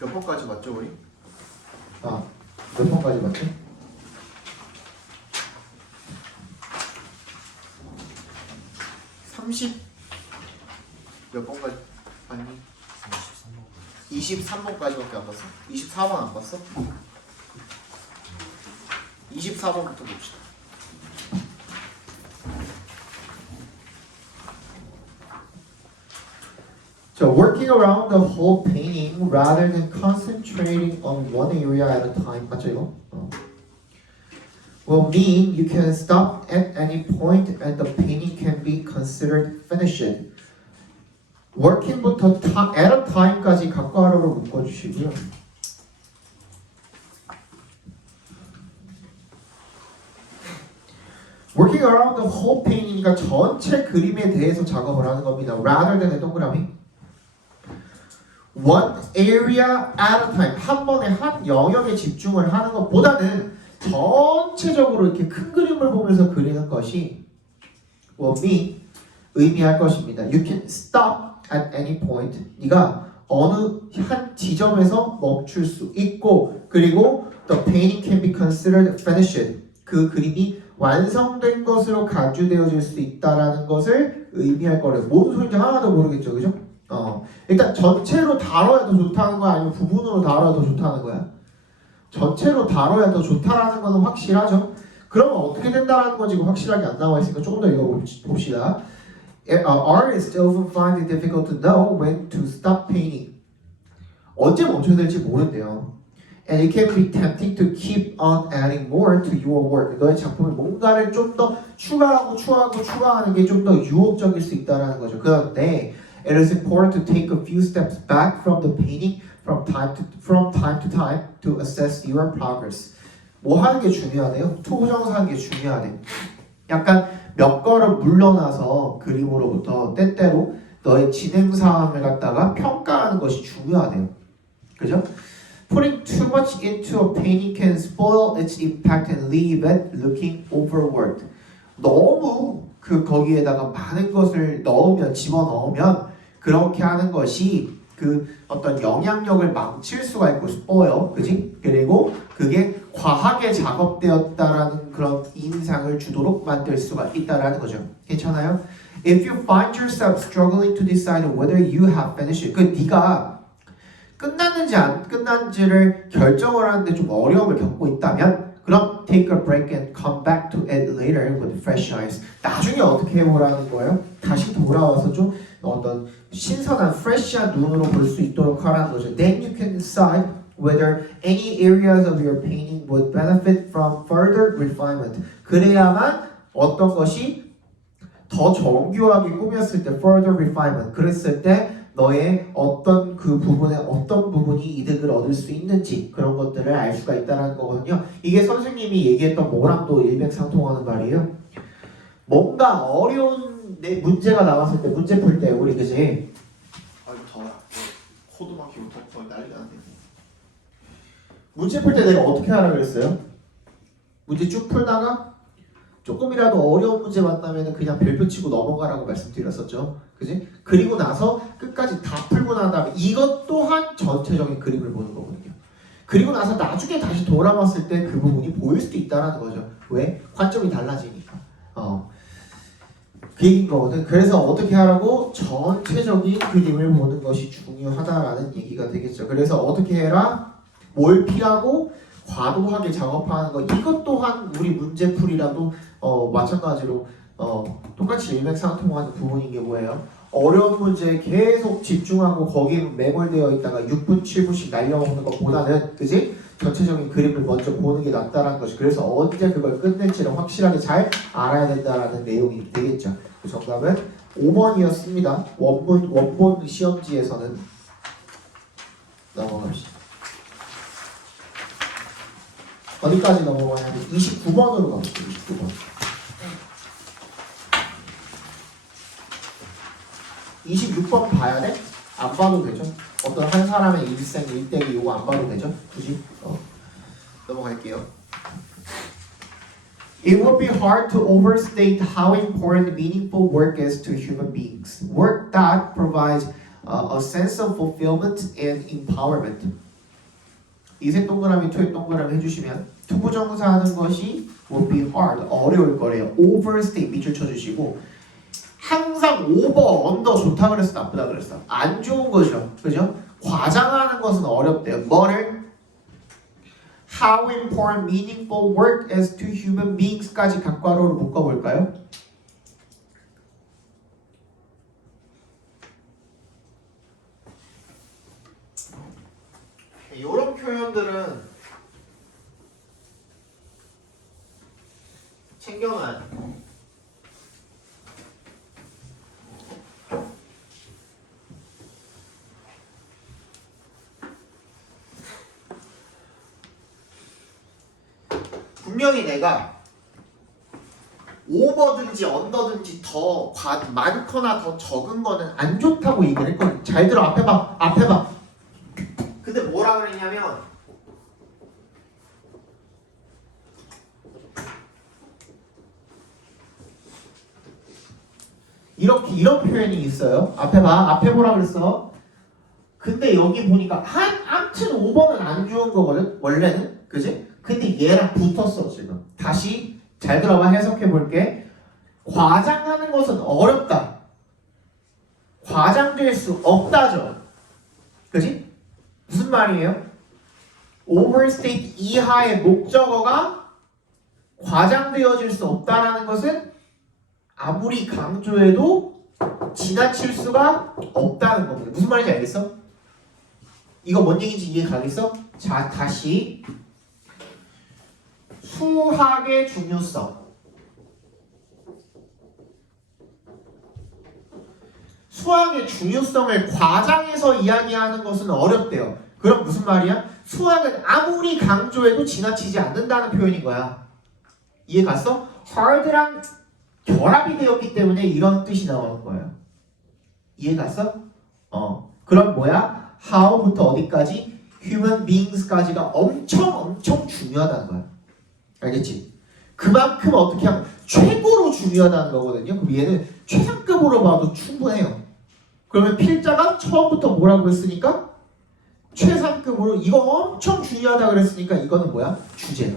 몇 번까지 맞죠 우리? 몇 번까지 맞죠? 30 몇 번까지 아니 23번까지밖에 안 봤어? 24번 안 봤어? 24번부터 봅시다. So working around the whole painting rather than concentrating on one area at a time. 맞죠 이거? Will mean you can stop at any point and the painting can be considered finished. working부터 at a time까지 각괄호로 묶어주시고요. working around the whole painting이니까 전체 그림에 대해서 작업을 하는 겁니다. rather than 동그라미. one area at a time. 한 번에 한 영역에 집중을 하는 것보다는 전체적으로 이렇게 큰 그림을 보면서 그리는 것이 will mean 의미할 것입니다. You can stop at any point. 네가 어느 한 지점에서 멈출 수 있고 그리고 the painting can be considered finished. 그 그림이 완성된 것으로 간주되어질 수 있다라는 것을 의미할 거래요. 뭔 소리인지 하나도 모르겠죠, 그죠? 일단 전체로 다뤄야 더 좋다는 거야, 아니면 부분으로 다뤄야 더 좋다는 거야? 전체로 다뤄야 더 좋다라는 거는 확실하죠. 그러면 어떻게 된다라는 건지 확실하게 안 나와 있으니까 조금 더 읽어봅시다. Artists often find it difficult to know when to stop painting. 언제 멈춰야 될지 모른대요. And it can be tempting to keep on adding more to your work. 너의 작품에 뭔가를 좀 더 추가하는 게 좀 더 유혹적일 수 있다는 거죠. 그런데 it is important to take a few steps back from the painting from time to time to assess your progress. 뭐 하는 게 중요하대요? 투부정사하는 게 중요하대. 약간 몇 걸음 물러나서 그림으로부터 때때로 너의 진행 상황을 갖다가 평가하는 것이 중요하대요. 그죠? Putting too much into a painting can spoil its impact and leave it looking overworked. 너무 거기에다가 많은 것을 집어넣으면 그렇게 하는 것이 그 어떤 영향력을 망칠 수가 있고 spoil, 그지? 그리고 그게 과하게 작업되었다라는 그런 인상을 주도록 만들 수가 있다라는 거죠. 괜찮아요? If you find yourself struggling to decide whether you have finished, 네가 끝났는지 안 끝났는지를 결정을 하는데 좀 어려움을 겪고 있다면 그럼 take a break and come back to it later with fresh eyes. 나중에 어떻게 해보라는 거예요? 다시 돌아와서 좀 어떤 신선한 fresh한 눈으로 볼 수 있도록 하라는 거죠. Then you can decide whether any areas of your painting would benefit from further refinement. 그래야만 어떤 것이 더 정교하게 꾸몄을 때 further refinement. 그랬을 때 너의 어떤 그 부분에 어떤 부분이 이득을 얻을 수 있는지 그런 것들을 알 수가 있다는 거거든요. 이게 선생님이 얘기했던 뭐랑도 일맥상통하는 말이에요. 뭔가 어려운 문제가 나왔을 때 문제 풀 때 우리 그지? 아이고 더워. 코도 막히고 덥고 난리가 났네. 문제 풀 때 내가 어떻게 하라 그랬어요? 문제 쭉 풀다가 조금이라도 어려운 문제 맞다면 그냥 별표 치고 넘어가라고 말씀드렸었죠. 그지? 그리고 나서 끝까지 다 풀고 난 다음에 이것 또한 전체적인 그림을 보는 거거든요. 그리고 나서 나중에 다시 돌아봤을 때 그 부분이 보일 수도 있다는 거죠. 왜? 관점이 달라지니까. 그 얘기인 거거든. 그래서 어떻게 하라고? 전체적인 그림을 보는 것이 중요하다라는 얘기가 되겠죠. 그래서 어떻게 해라? 뭘 피하고 과도하게 작업하는 거 이것 또한 우리 문제풀이라도 마찬가지로 똑같이 일맥상통하는 부분인 게 뭐예요? 어려운 문제에 계속 집중하고 거기에 매몰되어 있다가 6분, 7분씩 날려먹는 것보다는 그지? 전체적인 그림을 먼저 보는 게 낫다라는 것이 그래서 언제 그걸 끝낼지를 확실하게 잘 알아야 된다라는 내용이 되겠죠. 그 정답은 5번이었습니다. 원본 시험지에서는 넘어갑시다. 어디까지 넘어가냐면 29번으로 가볼게요. 29번. 26번 봐야 돼? 안 봐도 되죠? 어떤 한 사람의 일생 일대기 이거 안 봐도 되죠? 굳이? 넘어갈게요. It would be hard to overstate how important meaningful work is to human beings. Work that provides a sense of fulfillment and empowerment. 이세 동그라미 투에 동그라미 해주시면 투부정사 하는 것이 will be hard 어려울 거래요. overstate 밑줄 쳐주시고 항상 over, under 좋다 그랬어 나쁘다 그랬어? 안 좋은 거죠. 그죠? 과장하는 것은 어렵대요. 뭐를? How important meaningful work is to human beings까지 각괄호로 묶어볼까요? 이런 표현들은 챙겨놔야 돼. 분명히 내가 오버든지 언더든지 더 많거나 더 적은 거는 안 좋다고 얘기를 했거든. 잘 들어. 앞에 봐. 앞에 봐. 근데 뭐라 그랬냐면 이렇게 이런 표현이 있어요. 앞에 봐. 앞에 보라 그랬어. 근데 여기 보니까 아무튼 5번은 안 좋은 거거든. 원래는. 그지? 근데 얘랑 붙었어 지금. 다시 잘 들어봐. 해석해 볼게. 과장하는 것은 어렵다. 과장될 수 없다죠. 그지? 무슨 말이에요? overstate 이하의 목적어가 과장되어질 수 없다라는 것은 아무리 강조해도 지나칠 수가 없다는 겁니다. 무슨 말인지 알겠어? 이거 뭔 얘기인지 이해 가겠어? 자, 다시 수학의 중요성. 수학의 중요성을 과장해서 이야기하는 것은 어렵대요. 그럼 무슨 말이야? 수학은 아무리 강조해도 지나치지 않는다는 표현인 거야. 이해 갔어? hard랑 결합이 되었기 때문에 이런 뜻이 나오는 거예요. 이해 갔어? 그럼 뭐야? how부터 어디까지? human beings까지가 엄청 중요하다는 거야. 알겠지? 그만큼 어떻게 하면 최고로 중요하다는 거거든요. 그럼 얘는 최상급으로 봐도 충분해요. 그러면 필자가 처음부터 뭐라고 했으니까? 최상급으로 이거 엄청 중요하다 그랬으니까 이거는 뭐야? 주제야.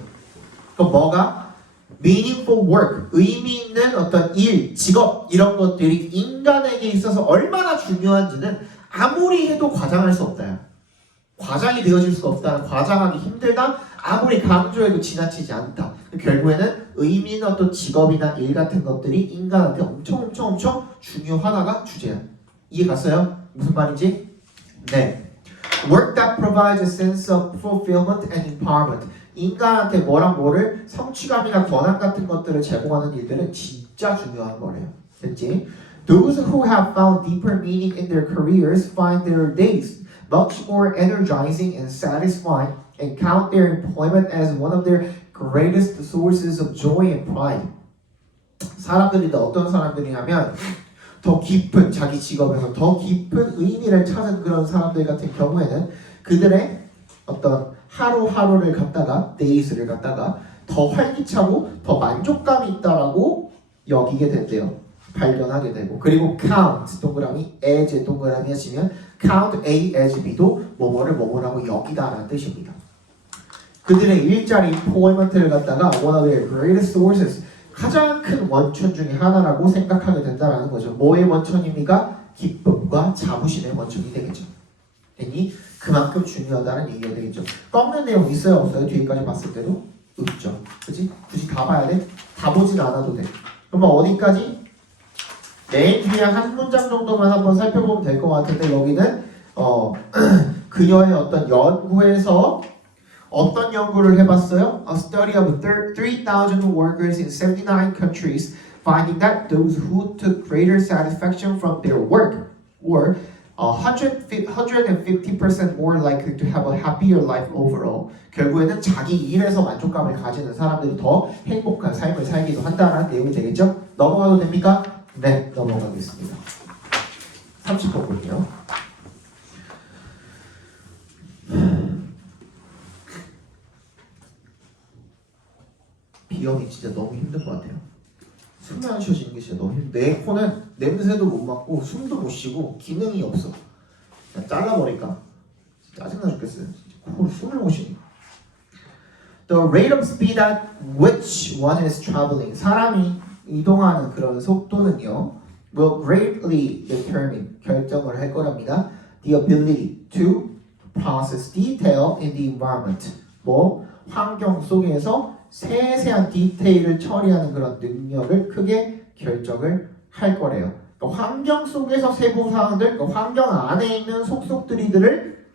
그럼 뭐가? meaningful work, 의미 있는 어떤 일, 직업 이런 것들이 인간에게 있어서 얼마나 중요한지는 아무리 해도 과장할 수 없다야. 과장이 되어질 수가 없다. 과장하기 힘들다. 아무리 강조해도 지나치지 않다. 결국에는 의미 있는 어떤 직업이나 일 같은 것들이 인간한테 엄청 중요하다가 주제야. 이해 갔어요? 무슨 말인지? 네. Work that provides a sense of fulfillment and empowerment. 인간한테 뭐를 성취감이나 권한 같은 것들을 제공하는 일들은 진짜 중요한 거래요. 됐지? Those who have found deeper meaning in their careers find their days much more energizing and satisfying and count their employment as one of their greatest sources of joy and pride. 사람들이 어떤 사람들이냐면 더 깊은 자기 직업에서 더 깊은 의미를 찾은 그런 사람들 같은 경우에는 그들의 어떤 하루하루를 갖다가 days를 갖다가 더 활기차고 더 만족감이 있다라고 여기게 된대요. 발견하게 되고 그리고 count 동그라미 as 동그라미 하시면 count A as B도 뭐뭐라고 여기다라는 뜻입니다. 그들의 일자리 employment를 갖다가 one of their greatest sources 가장 큰 원천 중에 하나라고 생각하게 된다라는 거죠. 뭐의 원천입니까? 기쁨과 자부심의 원천이 되겠죠. 괜히 그만큼 중요하다는 얘기가 되겠죠. 꺾는 내용 있어요 없어요? 뒤에까지 봤을 때도 없죠. 그치? 굳이 다 봐야 돼? 다 보진 않아도 돼. 그러면 어디까지? 맨 뒤에 한 문장 정도만 한번 살펴보면 될 것 같은데 여기는 그녀의 어떤 연구에서 어떤 연구를 해봤어요? A study of 3,000 workers in 79 countries finding that those who took greater satisfaction from their work were 150% more likely to have a happier life overall. 결국에는 자기 일에서 만족감을 가지는 사람들이 더 행복한 삶을 살기도 한다는 내용이 되겠죠? 넘어가도 됩니까? 네, 넘어가겠습니다. 30번 볼게요. 비염이 진짜 너무 힘든 것 같아요. 숨이 안 쉬어지는 게 진짜 너무 힘들어. 내 코는 냄새도 못 맡고 숨도 못 쉬고 기능이 없어. 그냥 잘라버릴까? 짜증나 죽겠어요. 진짜. 숨을 못 쉬니. The rate of speed at which one is traveling. 사람이 이동하는 그런 속도는요. will greatly determine. 결정을 할 거랍니다. The ability to process detail in the environment. 뭐 환경 속에서 세세한 디테일을 처리하는 그런 능력을 크게 결정을 할 거래요. 그러니까 환경 속에서 세부 사항들, 그러니까 환경 안에 있는 속속들이들을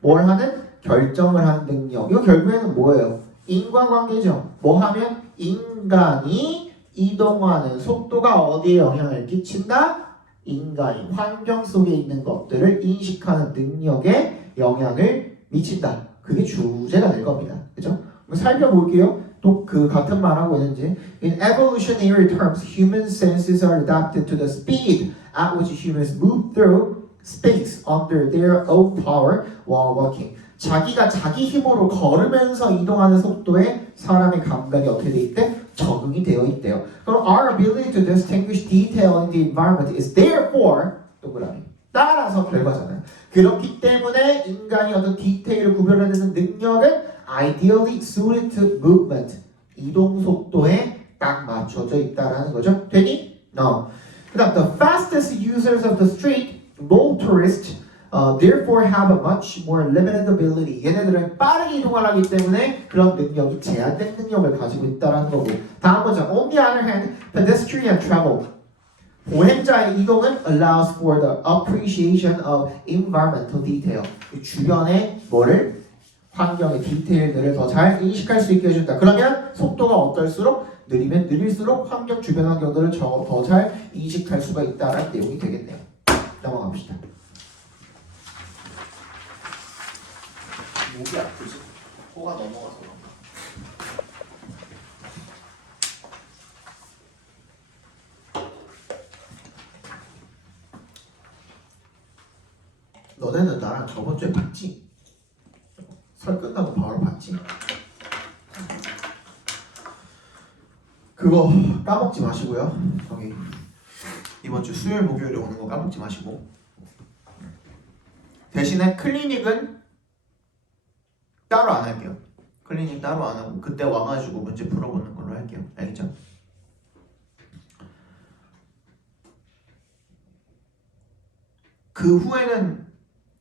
뭘 하는? 결정을 하는 능력. 이거 결국에는 뭐예요? 인과관계죠. 뭐 하면 인간이 이동하는 속도가 어디에 영향을 끼친다? 인간이 환경 속에 있는 것들을 인식하는 능력에 영향을 미친다. 그게 주제가 될 겁니다. 그죠? 살펴볼게요. 또 그 같은 말 하고 있는지. In evolutionary terms, human senses are adapted to the speed at which humans move through space under their own power while walking. 자기가 자기 힘으로 걸으면서 이동하는 속도에 사람의 감각이 어떻게 돼 있대? 적응이 되어 있대요. 그럼 our ability to distinguish detail in the environment is therefore 동그라미. 따라서 결과잖아요. 그렇기 때문에 인간이 어떤 디테일을 구별해내는 능력은 ideally suited to movement. 이동 속도에 딱 맞춰져 있다라는 거죠. 되니? No. 그다음 the fastest users of the street, motorists, therefore have a much more limited ability. 얘네들은 빠르게 이동을 하기 때문에 그런 능력이 제한된 능력을 가지고 있다라는 거고. 다음 문장. On the other hand, pedestrian travel. 보행자의 이동은 allows for the appreciation of environmental detail. 주변의 뭐를? 환경의 디테일들을 더 잘 인식할 수 있게 해준다. 그러면 속도가 어떨수록 느리면 느릴수록 환경 주변 환경들을 더 잘 인식할 수가 있다라는 내용이 되겠네요. 넘어갑시다. 목이 아프지? 코가 넘어가서 그런가? 너네는 나랑 저번 주에 봤지? 설 끝나고 바로 봤지? 그거 까먹지 마시고요. 저기 이번 주 수요일 목요일에 오는 거 까먹지 마시고. 대신에 클리닉은 따로 안 할게요. 클리닉 따로 안 하고 그때 와가지고 문제 풀어보는 걸로 할게요. 알겠죠? 그 후에는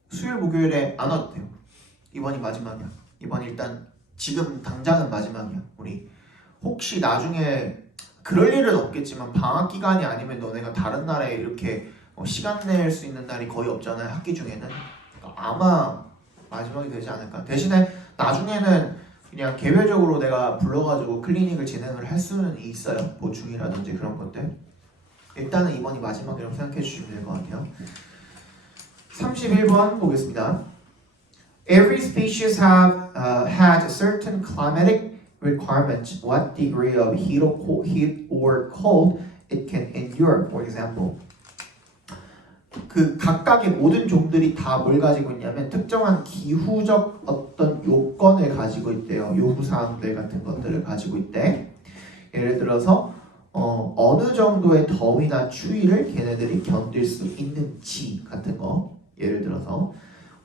수요일 목요일에 안 와도 돼요. 이번이 마지막이야. 이번 일단 지금 당장은 마지막이야. 우리 혹시 나중에 그럴 일은 없겠지만 방학 기간이 아니면 너네가 다른 날에 이렇게 시간 낼 수 있는 날이 거의 없잖아요. 학기 중에는. 아마 마지막이 되지 않을까. 대신에 나중에는 그냥 개별적으로 내가 불러가지고 클리닉을 진행을 할 수는 있어요. 보충이라든지 그런 것들. 일단은 이번이 마지막이라고 생각해 주시면 될 것 같아요. 31번 보겠습니다. Every species have had certain climatic requirements. What degree of heat or cold it can endure, for example. 그 각각의 모든 종들이 다 뭘 가지고 있냐면 특정한 기후적 어떤 요건을 가지고 있대요. 요구사항들 같은 것들을 가지고 있대. 예를 들어서 어느 정도의 더위나 추위를 걔네들이 견딜 수 있는지 같은 거. 예를 들어서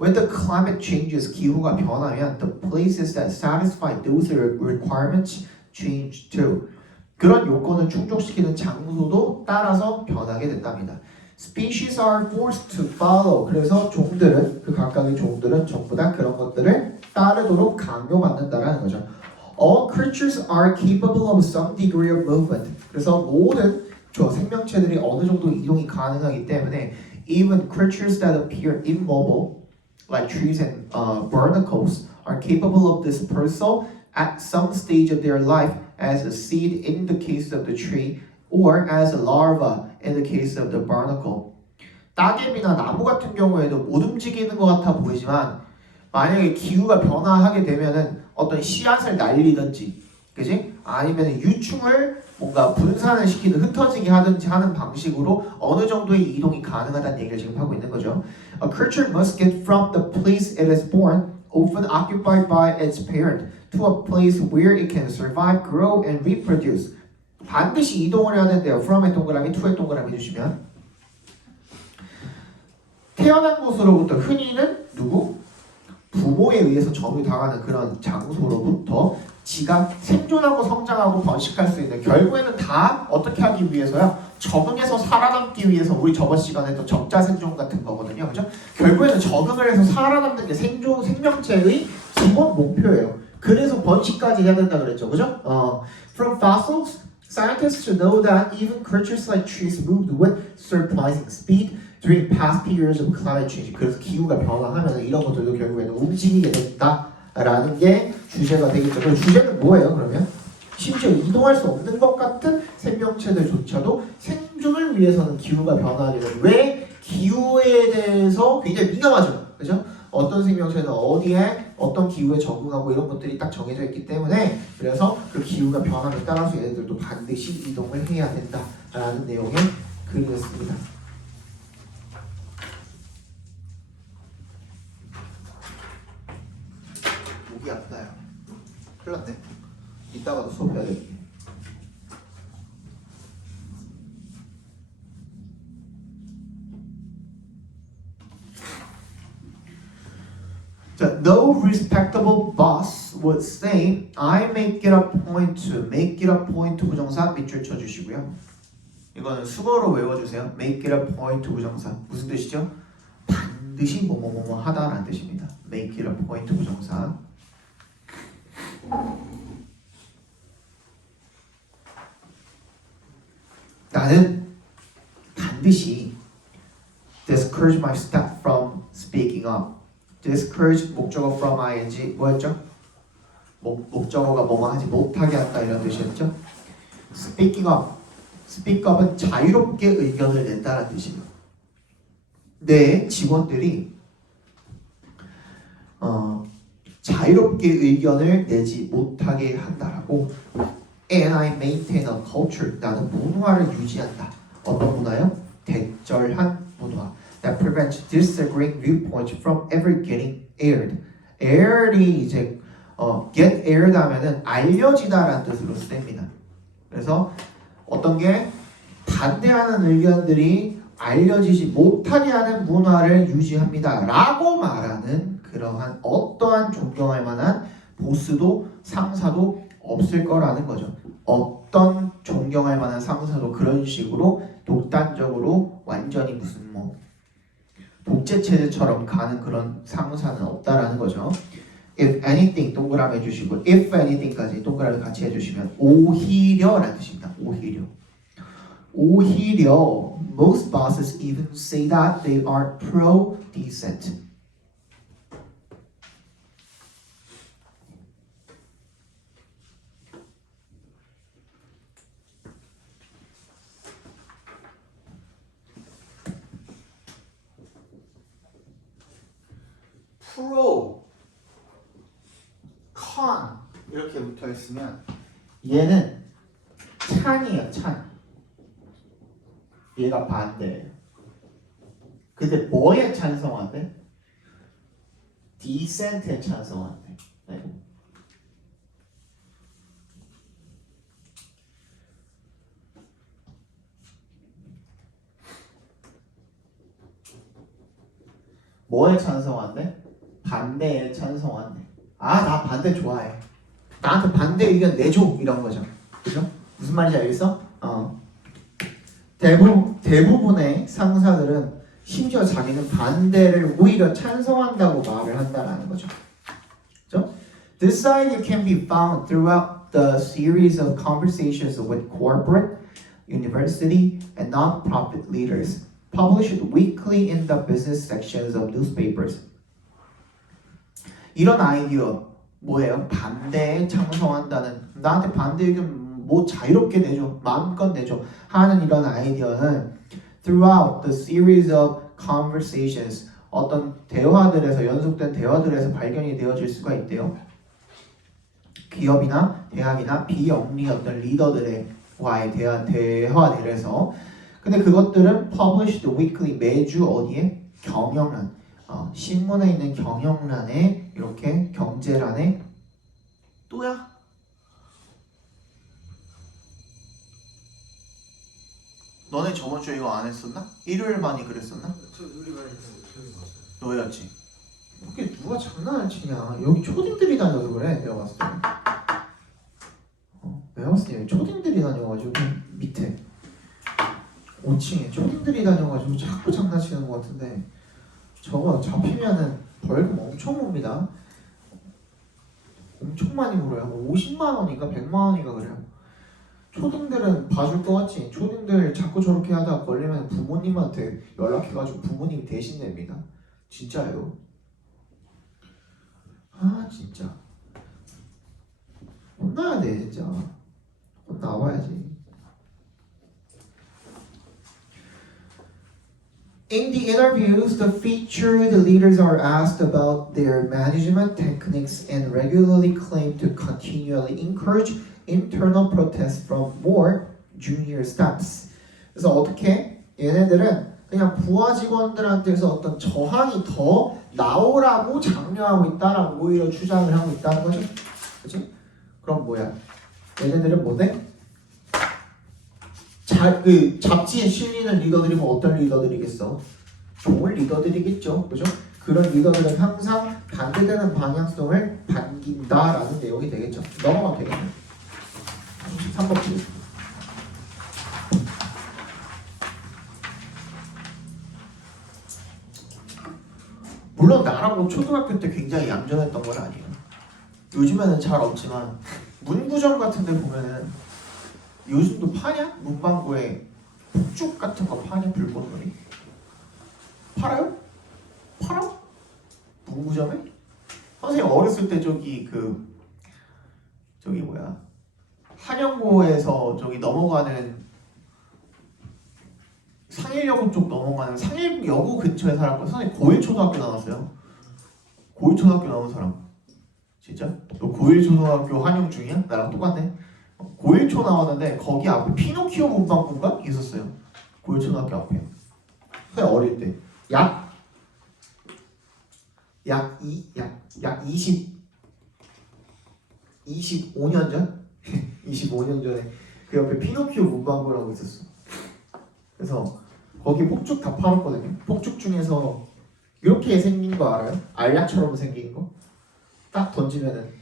When the climate changes, 기후가 변하면 the places that satisfy those requirements change too. 그런 요건을 충족시키는 장소도 따라서 변하게 된답니다. Species are forced to follow. 그래서 종들은 그 각각의 종들은 전부 다 그런 것들을 따르도록 강요받는다라는 거죠. All creatures are capable of some degree of movement. 그래서 모든 생명체들이 어느 정도 이동이 가능하기 때문에 even creatures that appear immobile, like trees and barnacles, are capable of dispersal at some stage of their life as a seed in the case of the tree, or as a larva in the case of the barnacle. 따개비나 나무 같은 경우에도 못 움직이는 것 같아 보이지만 만약에 기후가 변화하게 되면은 어떤 씨앗을 날리든지, 그지? 아니면 유충을 뭔가 분산을 시키는 흩어지게 하든지 하는 방식으로 어느 정도의 이동이 가능하다는 얘기를 지금 하고 있는 거죠. A creature must get from the place it is born, often occupied by its parent, to a place where it can survive, grow, and reproduce. 반드시 이동을 해야 되는데요. from의 동그라미, to의 동그라미 해주시면 태어난 곳으로부터 흔히는 누구? 부모 기후에 의해서 점유당하는 그런 장소로부터 지가 생존하고 성장하고 번식할 수 있는, 결국에는 다 어떻게 하기 위해서야? 적응해서 살아남기 위해서. 우리 저번 시간에 했던 적자생존 같은 거거든요, 그죠? 결국에는 적응을 해서 살아남는 게 생명체의 기본 목표예요. 그래서 번식까지 해야 된다 그랬죠, 그죠? From fossils, scientists know that even creatures like trees moved with surprising speed during past periods of climate change. 그래서 기후가 변화하면 이런 것들도 결국에는 움직이게 된다라는 게 주제가 되겠죠. 그럼 주제는 뭐예요, 그러면? 심지어 이동할 수 없는 것 같은 생명체들조차도 생존을 위해서는 기후가 변화하게 되는. 왜? 기후에 대해서 굉장히 민감하죠, 그죠? 어떤 생명체는 어디에 어떤 기후에 적응하고 이런 것들이 딱 정해져 있기 때문에, 그래서 그 기후가 변함에 따라서 얘네들도 반드시 이동을 해야 된다라는 내용의 글이었습니다. 목이 아프다요. 큰일 났네. 이따가도 수업해야 돼. No respectable boss would say, I make it a point to. make it a point to 부정사 밑줄 쳐주시고요. 이거는 수거로 외워주세요. make it a point to 부정사. 무슨 뜻이죠? 반드시 뭐뭐뭐뭐 하다라는 뜻입니다. make it a point to 부정사. 나는 반드시 discourage my staff from speaking up. discourage 목적어 from ing 뭐였죠? 목적어가 뭐뭐 하지 못하게 한다 이런 뜻이었죠? speaking up, speak up은 자유롭게 의견을 낸다는 뜻이에요. 내 직원들이 자유롭게 의견을 내지 못하게 한다라고. And I maintain a culture. 나는 문화를 유지한다. 어떤 문화요? 대절한 문화. That prevents disagreeing viewpoints from ever getting aired. aired이 이제 get aired 하면은 알려지다라는 뜻으로 쓰입니다. 그래서 어떤 게 반대하는 의견들이 알려지지 못하게 하는 문화를 유지합니다 라고 말하는 그러한 어떠한 존경할 만한 보스도 상사도 없을 거라는 거죠. 어떤 존경할 만한 상사도 그런 식으로 독단적으로 완전히 무슨 뭐 독재체제처럼 가는 그런 상사는 없다라는 거죠. If anything 동그라미 해주시고 if anything까지 동그라미 같이 해주시면 오히려라는 뜻입니다. 오히려 most bosses even say that they are pro-decent. pro, con 이렇게 붙어 있으면 얘는 찬이에요, 찬. 얘가 반대예요. 근데 뭐에 찬성한대? decent에 찬성한대. 네. 뭐에 찬성한대? 반대에 찬성한대. 아, 나 반대 좋아해. 나한테 반대 의견 내줘 이런 거죠. 그죠? 무슨 말인지 알겠어? 대부분의 상사들은 심지어 자기는 반대를 오히려 찬성한다고 말을 한다라는 거죠. 그죠? This idea can be found throughout the series of conversations with corporate, university, and non-profit leaders published weekly in the business sections of newspapers. 이런 아이디어 뭐예요? 반대에 찬성한다는, 나한테 반대 의견 뭐 자유롭게 내줘, 마음껏 내줘 하는 이런 아이디어는 throughout the series of conversations, 어떤 대화들에서, 연속된 대화들에서 발견이 되어질 수가 있대요. 기업이나 대학이나 비영리 어떤 리더들과의 대화들에서. 근데 그것들은 published weekly, 매주 어디에? 경영란, 신문에 있는 경영란에, 이렇게 경제란에. 또야? 너네 저번 주에 이거 안 했었나? 일요일 많이 그랬었나? 저 우리 반에 기억이 났어요. 너였지. 그게 누가 누가 장난 안 치냐. 여기 초딩들이 다녀서 그래. 내가 봤을 때. 내가 봤을 때 여기 초딩들이 다녀가지고 밑에 5층에 초딩들이 다녀가지고 자꾸 장난치는 것 같은데 저거 잡히면은 벌금 엄청 옵니다. 엄청 많이 물어요. 뭐 50만 원인가 100만 원인가 그래요. 초딩들은 봐줄 것 같지. 초딩들 자꾸 저렇게 하다가 걸리면 부모님한테 연락해가지고 부모님 대신 냅니다. 진짜예요. 아 진짜 혼나야 돼 진짜. 혼나와야지. In the interviews, the featured leaders are asked about their management techniques and regularly claim to continually encourage internal protests from more junior staffs. 그래서 어떻게 얘네들은 그냥 부하 직원들한테서 어떤 저항이 더 나오라고 장려하고 있다라고 오히려 주장을 하고 있다는 거죠. 그렇지? 그럼 뭐야? 얘네들은 뭐대? 그 잡지에 실리는 리더들이면 어떤 리더들이겠어? 좋은 리더들이겠죠, 그죠? 그런 리더들은 항상 반대되는 방향성을 반긴다라는 내용이 되겠죠. 넘어가면 되겠네. 3번 보겠습니다. 물론 나라고 초등학교 때 굉장히 얌전했던 건 아니에요. 요즘에는 잘 없지만 문구점 같은 데 보면은 요즘도 파냐? 문방구에 폭죽 같은 거 파냐? 불꽃놀이? 팔아요? 팔아? 문구점에? 선생님 어렸을 때 저기 뭐야 한영고에서 저기 넘어가는 상일여고 쪽 넘어가는 상일여고 근처에 살았고 선생님 고일초등학교 나왔어요. 고일초등학교 나온 사람 진짜? 너 고일초등학교 한영 중이야? 나랑 똑같네. 고일초 나왔는데 거기 앞에 피노키오 문방구인가 있었어요. 고일초등학교 앞에. 선생님 어릴 때 약 25년 전? 25년 전에 그 옆에 피노키오 문방구라고 있었어. 그래서 거기 폭죽 다 팔았거든요. 폭죽 중에서 이렇게 생긴 거 알아요? 알약처럼 생긴 거? 딱 던지면은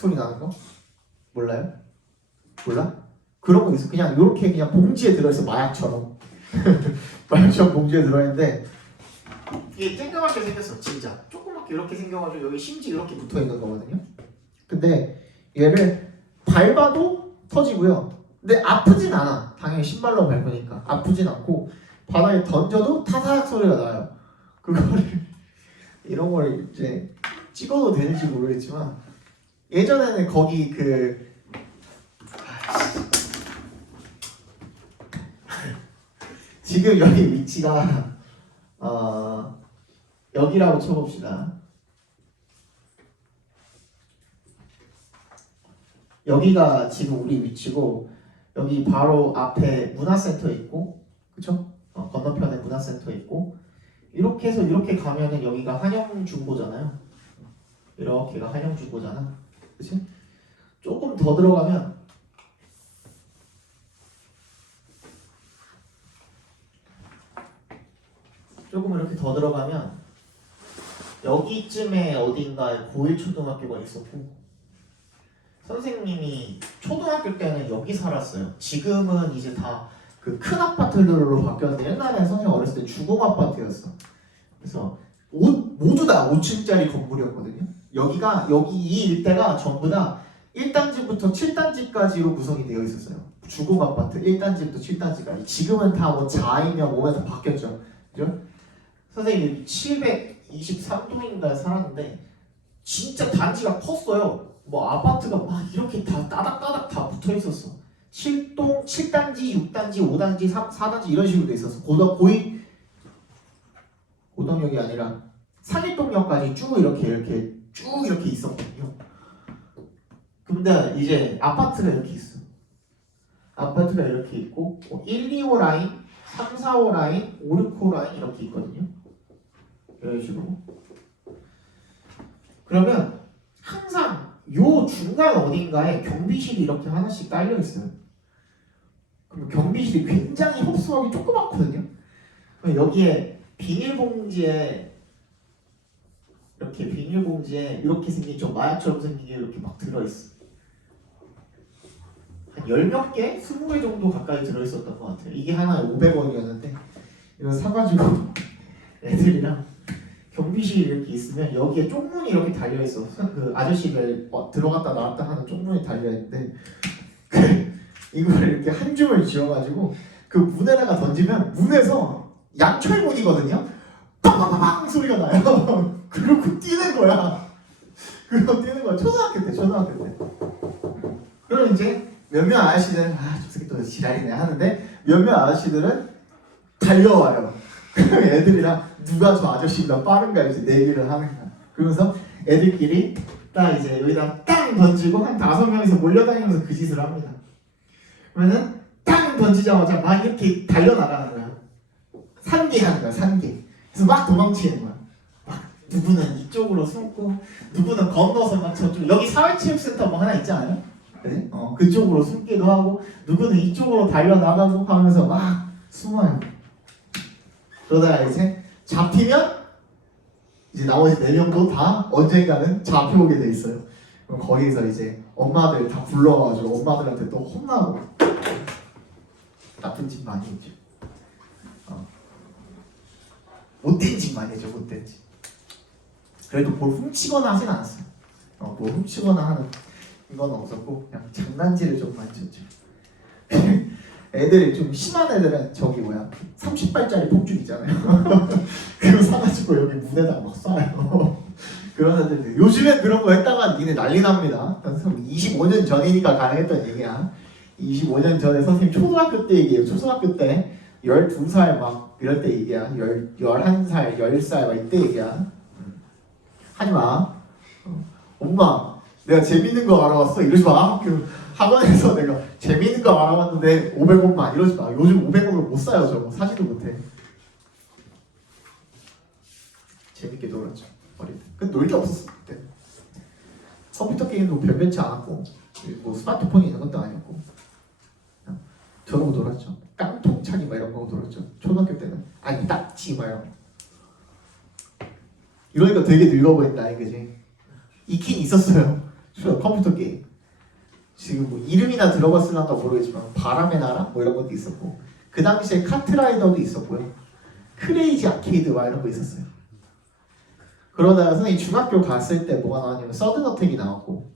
소리 나는 거? 몰라요? 몰라? 그런 거 있어. 그냥 이렇게 그냥 봉지에 들어있어. 마약처럼. 마약처럼 봉지에 들어있는데 이게 쨍그맣게 생겼어. 진짜 조그맣게 이렇게 생겨가지고 여기 심지 이렇게 붙어있는 거거든요. 근데 얘를 밟아도 터지고요. 근데 아프진 않아. 당연히 신발로 밟으니까 아프진 않고 바닥에 던져도 타사약 소리가 나요. 그거를 이런 걸 이제 찍어도 되는지 모르겠지만 예전에는 거기 지금 여기 위치가 여기라고 쳐봅시다. 여기가 지금 우리 위치고 여기 바로 앞에 문화센터 있고 그쵸? 건너편에 문화센터 있고 이렇게 해서 이렇게 가면은 여기가 한영중고잖아요. 이렇게가 한영중고잖아. 그치? 조금 더 들어가면 조금 이렇게 더 들어가면 여기쯤에 어딘가에 고일초등학교가 있었고 선생님이 초등학교 때는 여기 살았어요. 지금은 이제 다 그 큰 아파트들로 바뀌었는데 옛날에 선생님 어렸을 때 주공 아파트였어. 그래서 모두 다 5층짜리 건물이었거든요. 여기 이 일대가 전부 다 1단지부터 7단지까지로 구성이 되어 있었어요. 주공 아파트 1단지부터 7단지까지. 지금은 다 뭐 자이며 뭐가 다 바뀌었죠. 그죠? 선생님이 723동인가에 살았는데 진짜 단지가 컸어요. 뭐 아파트가 막 이렇게 다 따닥따닥 다 붙어 있었어. 7동, 7단지, 6단지, 5단지, 4단지 이런 식으로 돼 있었어. 고덕역이 아니라 상일동역까지 쭉 이렇게 있었거든요. 근데 이제 아파트가 이렇게 있어. 아파트가 이렇게 있고 1, 2호 라인, 3, 4호 라인, 5, 6호 라인 이렇게 있거든요. 이런 식으로. 그러면 항상 요 중간 어딘가에 경비실이 이렇게 하나씩 깔려 있어요. 그럼 경비실이 굉장히 협소하게 조그맣거든요. 그럼 여기에 비닐봉지에 이렇게 비닐봉지에 이렇게 생긴 좀 마약처럼 생긴 게 이렇게 막 들어있어. 한 10몇 개? 20개 정도 가까이 들어있었던 것 같아요. 이게 하나에 500원이었는데 이거 사가지고 애들이랑 경비실 이렇게 있으면 여기에 쪽문이 이렇게 달려있어. 그 아저씨들 들어갔다 나왔다 하는 쪽문이 달려있는데 이걸 이렇게 한 줌을 지어가지고 그 문에다가 던지면 문에서 양철문이거든요. 빵빵빵 소리가 나요. 그리고 뛰는 거야. 그리고 뛰는 거야. 초등학교 때. 그럼 이제 몇몇 아저씨들은 저 새끼 또 지랄이네 하는데 몇몇 아저씨들은 달려와요. 그럼 애들이랑 누가 저 아저씨보다 빠른가 이제 내기를 하는 거야. 그러면서 애들끼리 딱 이제 여기다 땅 던지고 한 5명이서 몰려다니면서 그 짓을 합니다. 그러면은 땅 던지자마자 막 이렇게 달려나가는 거야. 산기하는 거야, 산기. 그래서 막 도망치는 거야. 막 누구는 이쪽으로 숨고 누구는 건너서 막 저쪽 여기 사회체육센터 뭐 하나 있지 않아요? 그래? 그쪽으로 숨기도 하고 누구는 이쪽으로 달려나가고 하면서 막 숨어요. 그러다가 이제 잡히면 이제 나머지 4명도 다 언젠가는 잡혀오게 돼 있어요. 그럼 거기서 이제 엄마들 다 불러가지고 엄마들한테 또 혼나고 나쁜 짓 많이 했죠. 못된 짓 많이 했죠. 못된 짓. 그래도 뭘 훔치거나 하진 않았어요. 뭘 훔치거나 하는 이건 없었고 그냥 장난질을 좀 많이 쳤죠. 애들 좀 심한 애들은 저기 30발짜리 폭죽 있잖아요. 그거 사가지고 여기 문에다가 막 쏴요. 그런 애들 요즘에 그런 거 했다가 니네 난리 납니다. 25년 전이니까 가능했던 얘기야. 25년 전에 선생님 초등학교 때 얘기해요. 초등학교 때 12살 막 이럴 때 얘기야. 11살, 10살 막 이때 얘기야. 하지마. 엄마 내가 재밌는 거 알아왔어 이러지 마. 학원에서 내가 재밌는 거 알아봤는데 500원만 이러지 마. 요즘 500원을 못 사요. 저거 사지도 못해. 재밌게 놀았죠 어릴 때. 근데 놀 게 없었어 그때. 컴퓨터 게임도 별변치 않았고 뭐 스마트폰이 있는 것도 아니었고 그냥 저러고 놀았죠. 깡통차기 막 이런 거 놀았죠. 초등학교 때는. 아니 딱지 막 이런 거. 이러니까 되게 늙어 보인다 그지? 있긴 있었어요. 컴퓨터 게임. 지금 뭐 이름이나 들어봤을란가 모르겠지만 바람의 나라 뭐 이런 것도 있었고 그 당시에 카트라이더도 있었고요. 크레이지 아케이드 막 이런 거 있었어요. 그러다가 선생님 중학교 갔을 때 뭐가 나왔냐면 서든어택이 나왔고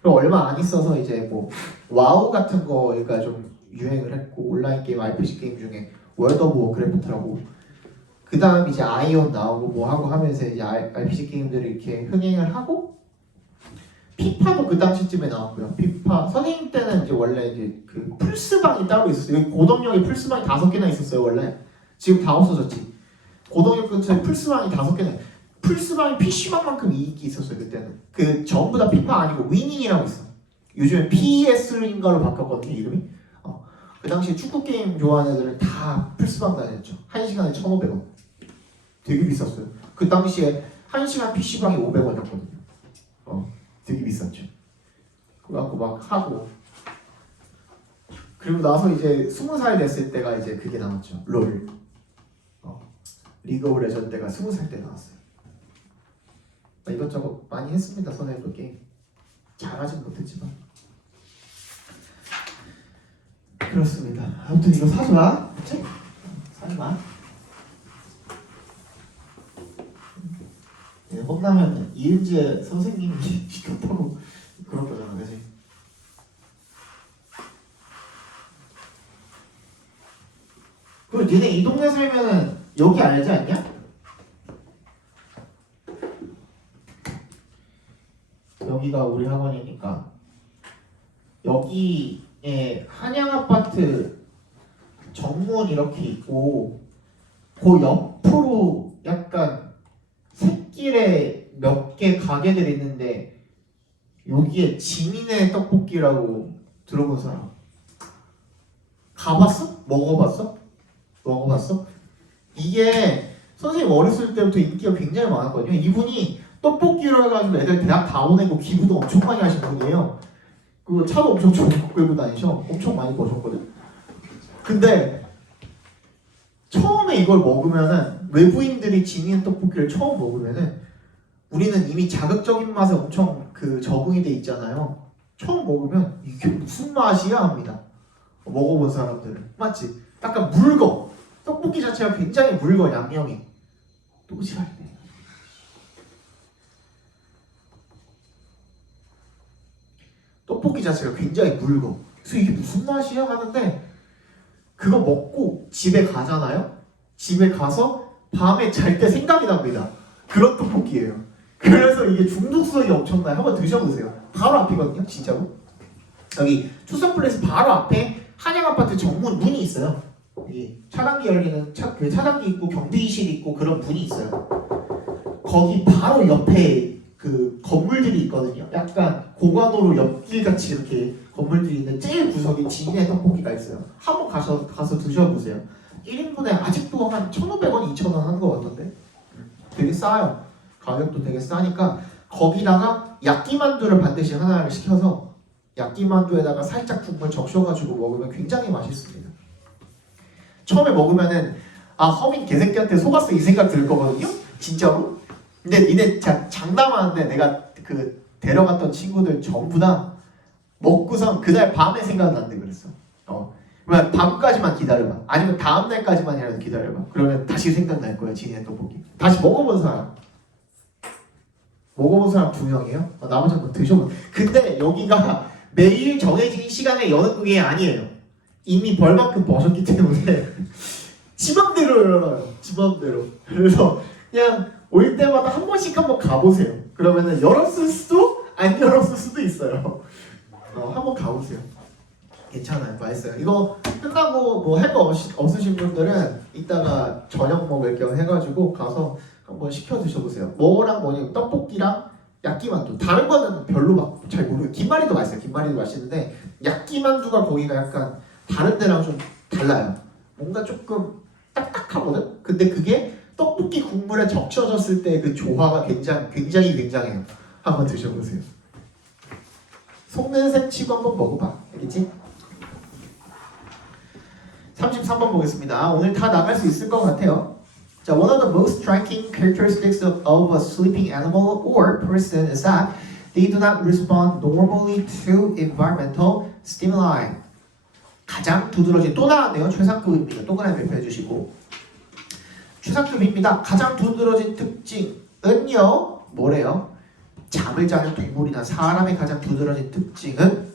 그리고 얼마 안 있어서 이제 뭐 와우 같은 거가 좀 유행을 했고 온라인 게임 RPG 게임 중에 월드 오브 워크래프트라고 그 다음 이제 아이온 나오고 뭐 하고 하면서 이제 RPG 게임들이 이렇게 흥행을 하고 피파도 그 당시쯤에 나왔고요. 피파 선생님 때는 이제 원래 이제 그 플스방이 따로 있었어요. 여기 고덕역에 플스방이 5개나 있었어요 원래. 지금 다 없어졌지. 고덕역 근처에 플스방이 5개나. 플스방이 PC방만큼 이익이 있었어요 그때는. 그 전부 다 피파 아니고 위닝이라고 있어. 요즘에 PS인가로 바뀌었거든요 이름이. 그 당시에 축구 게임 좋아하는 애들은 다 플스방 다녔죠. 1시간에 1,500원. 되게 비쌌어요. 그 당시에 1시간 PC방이 500원이었거든요. 되게 비쌌죠. 그래갖고 막 하고 그리고 나서 이제 20살 됐을 때가 이제 그게 나왔죠. 롤. 리그 오브 레전드 때가 20살 때 나왔어요. 이것저것 많이 했습니다. 선생님도 게임. 잘하진 못했지만 그렇습니다. 아무튼 이거 사줘라. 그치? 사줘라. 혼나면 이은지의 선생님이 시켰다고 그럴 거잖아, 그지? 그리고 니네 이 동네 살면은 여기 알지 않냐? 여기가 우리 학원이니까 여기에 한양아파트 정문 이렇게 있고 그 옆으로 약간 샛길에 몇 개 가게들 있는데 여기에 지민의 떡볶이라고 들어본 사람 가봤어? 먹어봤어? 먹어봤어? 이게 선생님 어렸을 때부터 인기가 굉장히 많았거든요. 이분이 떡볶이로 해가지고 애들 대학 다 보내고 기부도 엄청 많이 하신 분이에요. 그 차도 엄청 좋은 거 끌고 다니셔. 엄청 많이 버셨거든. 근데 처음에 이걸 먹으면은 외부인들이 지민 떡볶이를 처음 먹으면은 우리는 이미 자극적인 맛에 엄청 그 적응이 돼 있잖아요. 처음 먹으면 이게 무슨 맛이야 합니다. 먹어본 사람들은 맞지? 약간 묽어. 떡볶이 자체가 굉장히 묽어 양념이. 또 지랄이네. 떡볶이 자체가 굉장히 묽어. 그래서 이게 무슨 맛이야 하는데 그거 먹고 집에 가잖아요. 집에 가서 밤에 잘 때 생각이 납니다. 그런 떡볶이에요. 그래서 이게 중독성이 엄청나요. 한번 드셔보세요. 바로 앞이거든요, 진짜로. 여기 투썸플레이스 바로 앞에 한양아파트 정문 문이 있어요. 여기 차단기 열리는 그 차단기 있고 경비실 있고 그런 문이 있어요. 거기 바로 옆에 그 건물들이 있거든요. 약간 고관도로 옆길같이 이렇게 건물들이 있는 제일 구석에 진인의 떡볶이가 있어요. 한번 가서 드셔보세요. 1인분에 아직도 한 1,500원, 2,000원 하는 것 같던데 되게 싸요. 가격도 되게 싸니까 거기다가 야끼만두를 반드시 하나를 시켜서 야끼만두에다가 살짝 국물 적셔가지고 먹으면 굉장히 맛있습니다. 처음에 먹으면은 아 허민 개새끼한테 속았어 이 생각 들 거거든요. 진짜로. 근데 니네 장담하는데 내가 그 데려갔던 친구들 전부 다 먹고선 그날 밤에 생각난대 그랬어. 그러면 밤까지만 기다려봐. 아니면 다음 날까지만이라도 기다려봐. 그러면 다시 생각날 거야 진이의 떡볶이. 다시 먹어본 사람. 먹어본 사람 2명이에요? 나머지 한번 드셔봐. 근데 여기가 매일 정해진 시간에 여는 게 아니에요. 이미 벌만큼 버셨기 때문에 지 맘대로 열어요. 지 맘대로. 그래서 그냥 올 때마다 한 번씩 한번 가보세요. 그러면은 열었을 수도 안 열었을 수도 있어요. 한번 가보세요. 괜찮아요. 맛있어요. 이거 끝나고 뭐 할 거 없으신 분들은 이따가 저녁 먹을 겸 해가지고 가서 한번 시켜 드셔보세요. 뭐랑 뭐냐 떡볶이랑 야끼만두. 다른 거는 별로 막 잘 모르겠어요. 김말이도 맛있어요. 김말이도 맛있는데 야끼만두가 거기가 약간 다른 데랑 좀 달라요. 뭔가 조금 딱딱하거든. 근데 그게 떡볶이 국물에 적셔졌을 때 그 조화가 굉장해요. 한번 드셔보세요. 속는 셈 치고 한번 먹어봐. 알겠지? 33번 보겠습니다. 오늘 다 나갈 수 있을 것 같아요. 자, one of the most striking characteristics of a sleeping animal or person is that they do not respond normally to environmental stimuli. 가장 두드러진 또 나왔네요. 최상급입니다. 동그라미 매표해 주시고 최상급입니다. 가장 두드러진 특징은요. 뭐래요? 잠을 자는 동물이나 사람의 가장 두드러진 특징은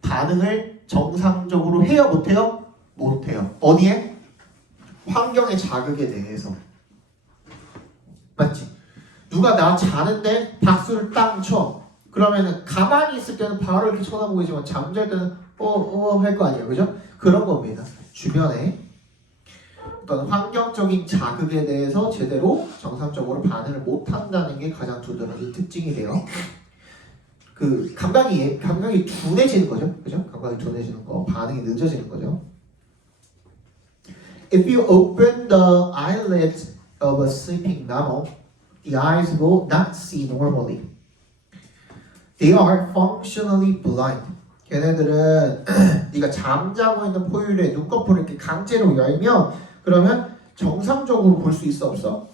반응을 정상적으로 해요? 못해요? 못해요. 어디에? 환경의 자극에 대해서. 맞지? 누가 나 자는데 박수를 땅 쳐. 그러면은 가만히 있을 때는 바로 이렇게 쳐다보고 있지만 잠잘 때는 할 거 아니에요. 그죠? 그런 겁니다. 주변에 어떤 환경적인 자극에 대해서 제대로 정상적으로 반응을 못한다는 게 가장 두드러진 특징이 돼요. 그 감각이 둔해지는 거죠. 그죠? 감각이 둔해지는 거, 반응이 늦어지는 거죠. If you open the eyelids of a sleeping mammal, the eyes will not see normally. They are functionally blind. 걔네들은 네가 잠자고 있는 포유류의 눈꺼풀을 이렇게 강제로 열면 그러면 정상적으로 볼 수 있어 없어?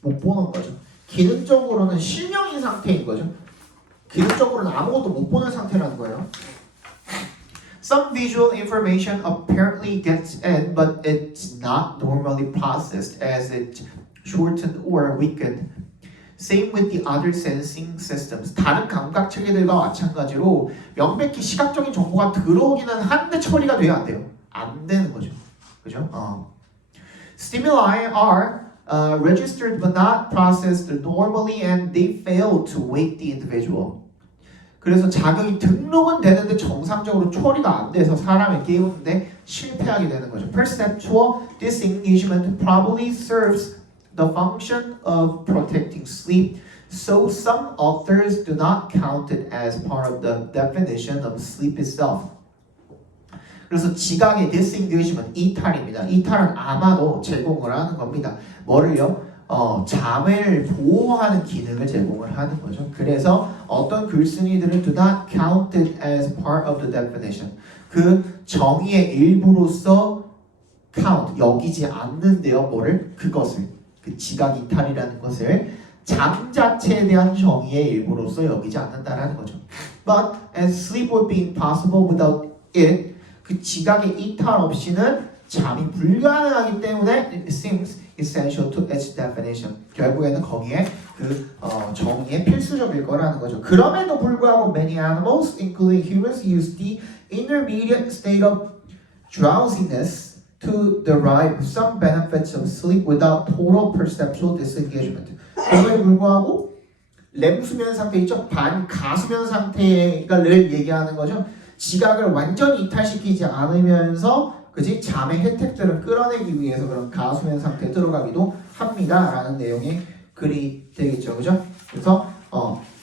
못 보는 거죠. 기능적으로는 실명인 상태인 거죠. 기능적으로는 아무것도 못 보는 상태라는 거예요. Some visual information apparently gets in, but it's not normally processed as it's shortened or weakened. Same with the other sensing systems. 다른 감각 체계들과 마찬가지로 명백히 시각적인 정보가 들어오기는 한데 처리가 돼야 안 돼요. 안 되는 거죠. 그죠? Stimuli are registered but not processed normally and they fail to wake the individual. 그래서 자극이 등록은 되는데 정상적으로 처리가 안 돼서 사람을 깨우는데 실패하게 되는 거죠. Perceptual disengagement probably serves the function of protecting sleep, so some authors do not count it as part of the definition of sleep itself. 그래서 지각의 disengagement, 이탈입니다. 이탈은 아마도 제공을 하는 겁니다. 뭐를요? 잠을 보호하는 기능을 제공을 하는 거죠. 그래서 어떤 글쓴이들은 do not count it as part of the definition. 그 정의의 일부로서 count, 여기지 않는데요. 뭐를? 그것을. 그 지각 이탈이라는 것을 잠 자체에 대한 정의의 일부로서 여기지 않는다라는 거죠. But as sleep would be impossible without it, 그 지각의 이탈 없이는 잠이 불가능하기 때문에 it seems essential to its definition. 결국에는 거기에 그 정의에 필수적일 거라는 거죠. 그럼에도 불구하고 many animals, including humans, use the intermediate state of drowsiness to derive some benefits of sleep without total perceptual disengagement. 그럼에도 불구하고 렘 수면 상태 있죠? 반가수면 상태를 얘기하는 거죠. 지각을 완전히 이탈시키지 않으면서 그지 잠의 혜택들을 끌어내기 위해서 그런 가수면 상태에 들어가기도 합니다라는 내용의 글이 되겠죠, 그죠? 그래서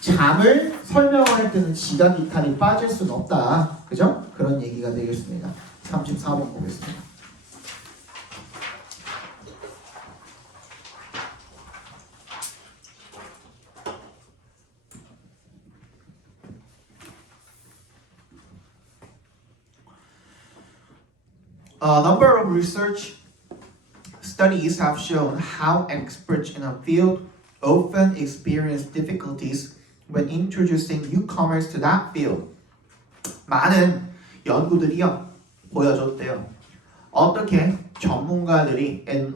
잠을 설명을 할 때는 지각 이탈이 빠질 수는 없다, 그죠? 그런 얘기가 되겠습니다. 34번 보겠습니다. A number of research studies have shown how experts in a field often experience difficulties when introducing newcomers to that field. 많은 연구들이요 보여줬대요. 어떻게 전문가들이 in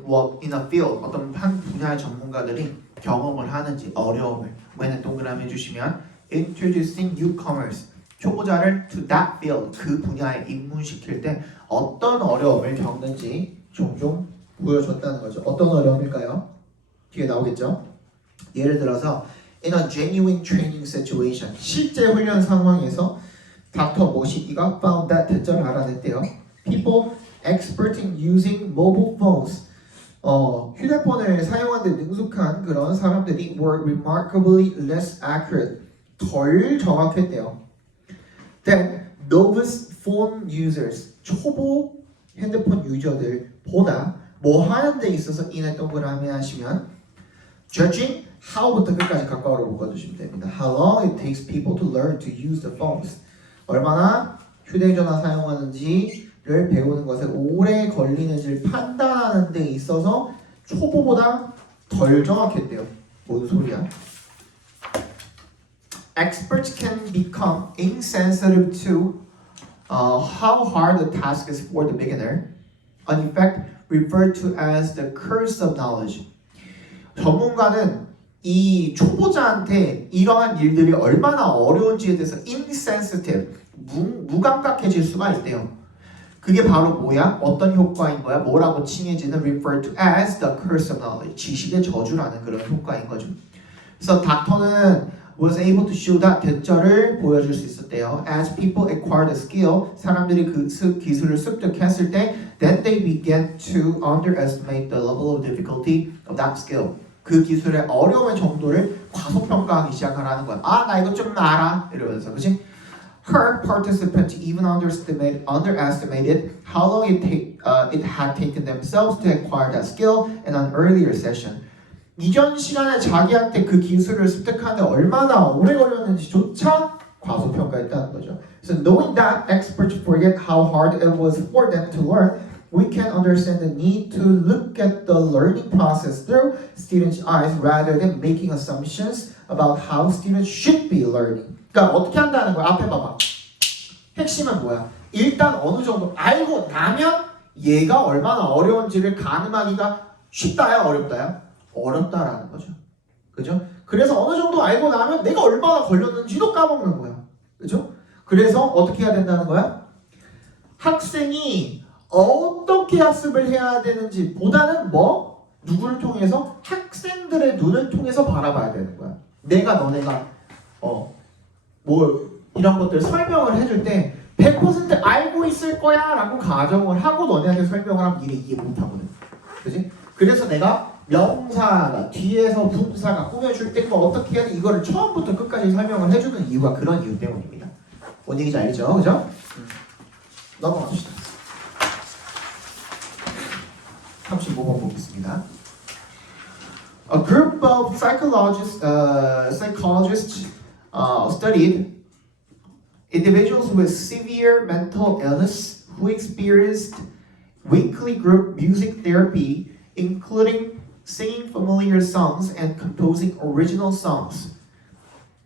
a field 어떤 한 분야의 전문가들이 경험을 하는지 어려움을 when 동그라미 해주시면 introducing newcomers 초보자를 to that field 그 분야에 입문시킬 때 어떤 어려움을 겪는지 종종 보여줬다는 거죠. 어떤 어려움일까요? 뒤에 나오겠죠? 예를 들어서 in a genuine training situation 실제 훈련 상황에서 닥터 모시기가 found that 대절을 알아냈대요. People expert in using mobile phones 휴대폰을 사용하는 데 능숙한 그런 사람들이 were remarkably less accurate 덜 정확했대요. Then novice phone users 초보 핸드폰 유저들보다 뭐 하는 데 있어서 인의 동그라미 하시면 judging how부터 끝까지 가까워로 묶어주시면 됩니다. How long it takes people to learn to use the phones 얼마나 휴대전화 사용하는지를 배우는 것에 오래 걸리는지를 판단하는 데 있어서 초보보다 덜 정확했대요. 뭔 소리야? Experts can become insensitive to how hard the task is for the beginner, an effect referred to as the curse of knowledge. 전문가는 이 초보자한테 이러한 일들이 얼마나 어려운지에 대해서 insensitive, 무감각해질 수가 있대요. 그게 바로 뭐야? 어떤 효과인 거야? 뭐라고 칭해지는 referred to as the curse of knowledge, 지식의 저주라는 그런 효과인 거죠. 그래서 닥터는 was able to show that 대절을 보여줄 수 있었대요. As people acquire the skill, 사람들이 그 기술을 습득했을 때, then they began to underestimate the level of difficulty of that skill. 그 기술의 어려움의 정도를 과소평가하기 시작하라는 거야. 아, 나 이거 좀 알아 이러면서, 그렇지? Her participants even underestimated how long it had taken themselves to acquire that skill in an earlier session. 이전 시간에 자기한테 그 기술을 습득하는데 얼마나 오래 걸렸는지조차 과소평가했다는 거죠. So knowing that experts forget how hard it was for them to learn, we can understand the need to look at the learning process through students' eyes rather than making assumptions about how students should be learning. 그러니까 어떻게 한다는 거야? 앞에 봐봐. 핵심은 뭐야? 일단 어느 정도 알고 나면 얘가 얼마나 어려운지를 가늠하기가 쉽다야 어렵다야? 어렵다라는 거죠. 그죠? 그래서 어느 정도 알고 나면 내가 얼마나 걸렸는지도 까먹는 거야. 그죠? 그래서 어떻게 해야 된다는 거야? 학생이 어떻게 학습을 해야 되는지 보다는 뭐? 누구를 통해서? 학생들의 눈을 통해서 바라봐야 되는 거야. 너네가 뭐 이런 것들 설명을 해줄 때 100% 알고 있을 거야 라고 가정을 하고 너네한테 설명을 하면 니네 이해 못하거든. 그지? 그래서 내가 명사가 뒤에서 분사가 꾸며줄 때 어떻게 해야 돼? 이거를 처음부터 끝까지 설명을 해주는 이유가 그런 이유 때문입니다. 뭔 얘기인지 알겠죠? 그죠? 넘어갑시다. 35번 보겠습니다. A group of psychologists studied individuals with severe mental illness who experienced weekly group music therapy, including singing familiar songs and composing original songs.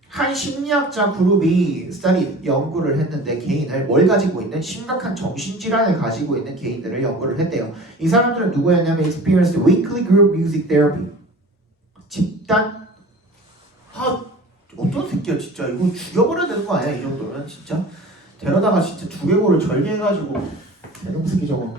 한 심리학자 그룹이 연구를 했는데 개인을 뭘 가지고 있는 심각한 정신질환을 가지고 있는 개인들을 연구를 했대요. 이 사람들은 누구였냐면 experienced weekly group music therapy. 집단 어떤 새끼야 진짜 이거 죽여버려야 되는 거 아니야 이 정도면 진짜 데려다가 진짜 두개골을 절개해가지고 이놈 새끼 저거.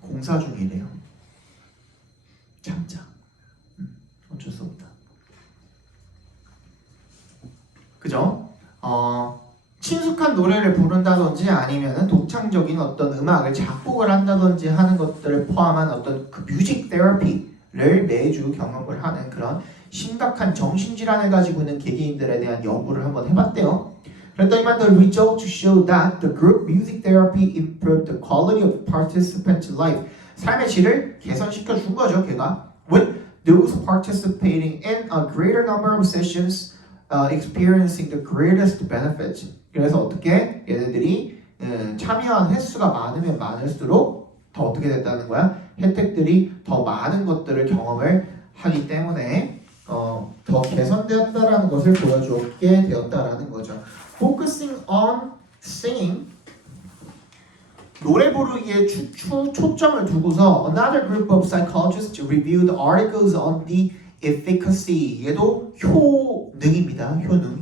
공사 중이래요. 참자. 어쩔 수 없다. 그죠? 친숙한 노래를 부른다든지 아니면은 독창적인 어떤 음악을 작곡을 한다든지 하는 것들을 포함한 어떤 그 뮤직 테라피를 매주 경험을 하는 그런 심각한 정신질환을 가지고 있는 개개인들에 대한 연구를 한번 해봤대요. 그랬더니만 the results show that the group music therapy improved the quality of participants' life. 삶의 질을 개선시켜 준 거죠, 걔가. With those participating in a greater number of sessions experiencing the greatest benefits. 그래서 어떻게 얘네들이 참여한 횟수가 많으면 많을수록 더 어떻게 됐다는 거야? 혜택들이 더 많은 것들을 경험을 하기 때문에 더 개선되었다라는 것을 보여주게 되었다라는 거죠. Focusing on singing, 노래 부르기에 초점을 두고서 another group of psychologists reviewed articles on the efficacy, 얘도 효능입니다.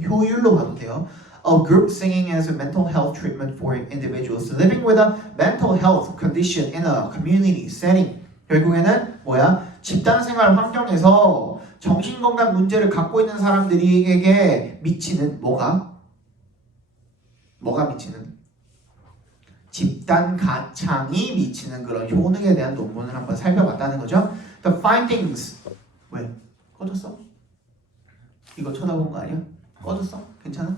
효율로 봐도 돼요. Of group singing as a mental health treatment for individuals living with a mental health condition in a community setting. 결국에는 뭐야? 집단생활 환경에서 정신건강 문제를 갖고 있는 사람들에게 미치는 뭐가 미치는? 집단 가창이 미치는 그런 효능에 대한 논문을 한번 살펴봤다는 거죠. The findings. 왜? 꺼졌어? 이거 쳐다본 거 아니야? 꺼졌어? 괜찮아?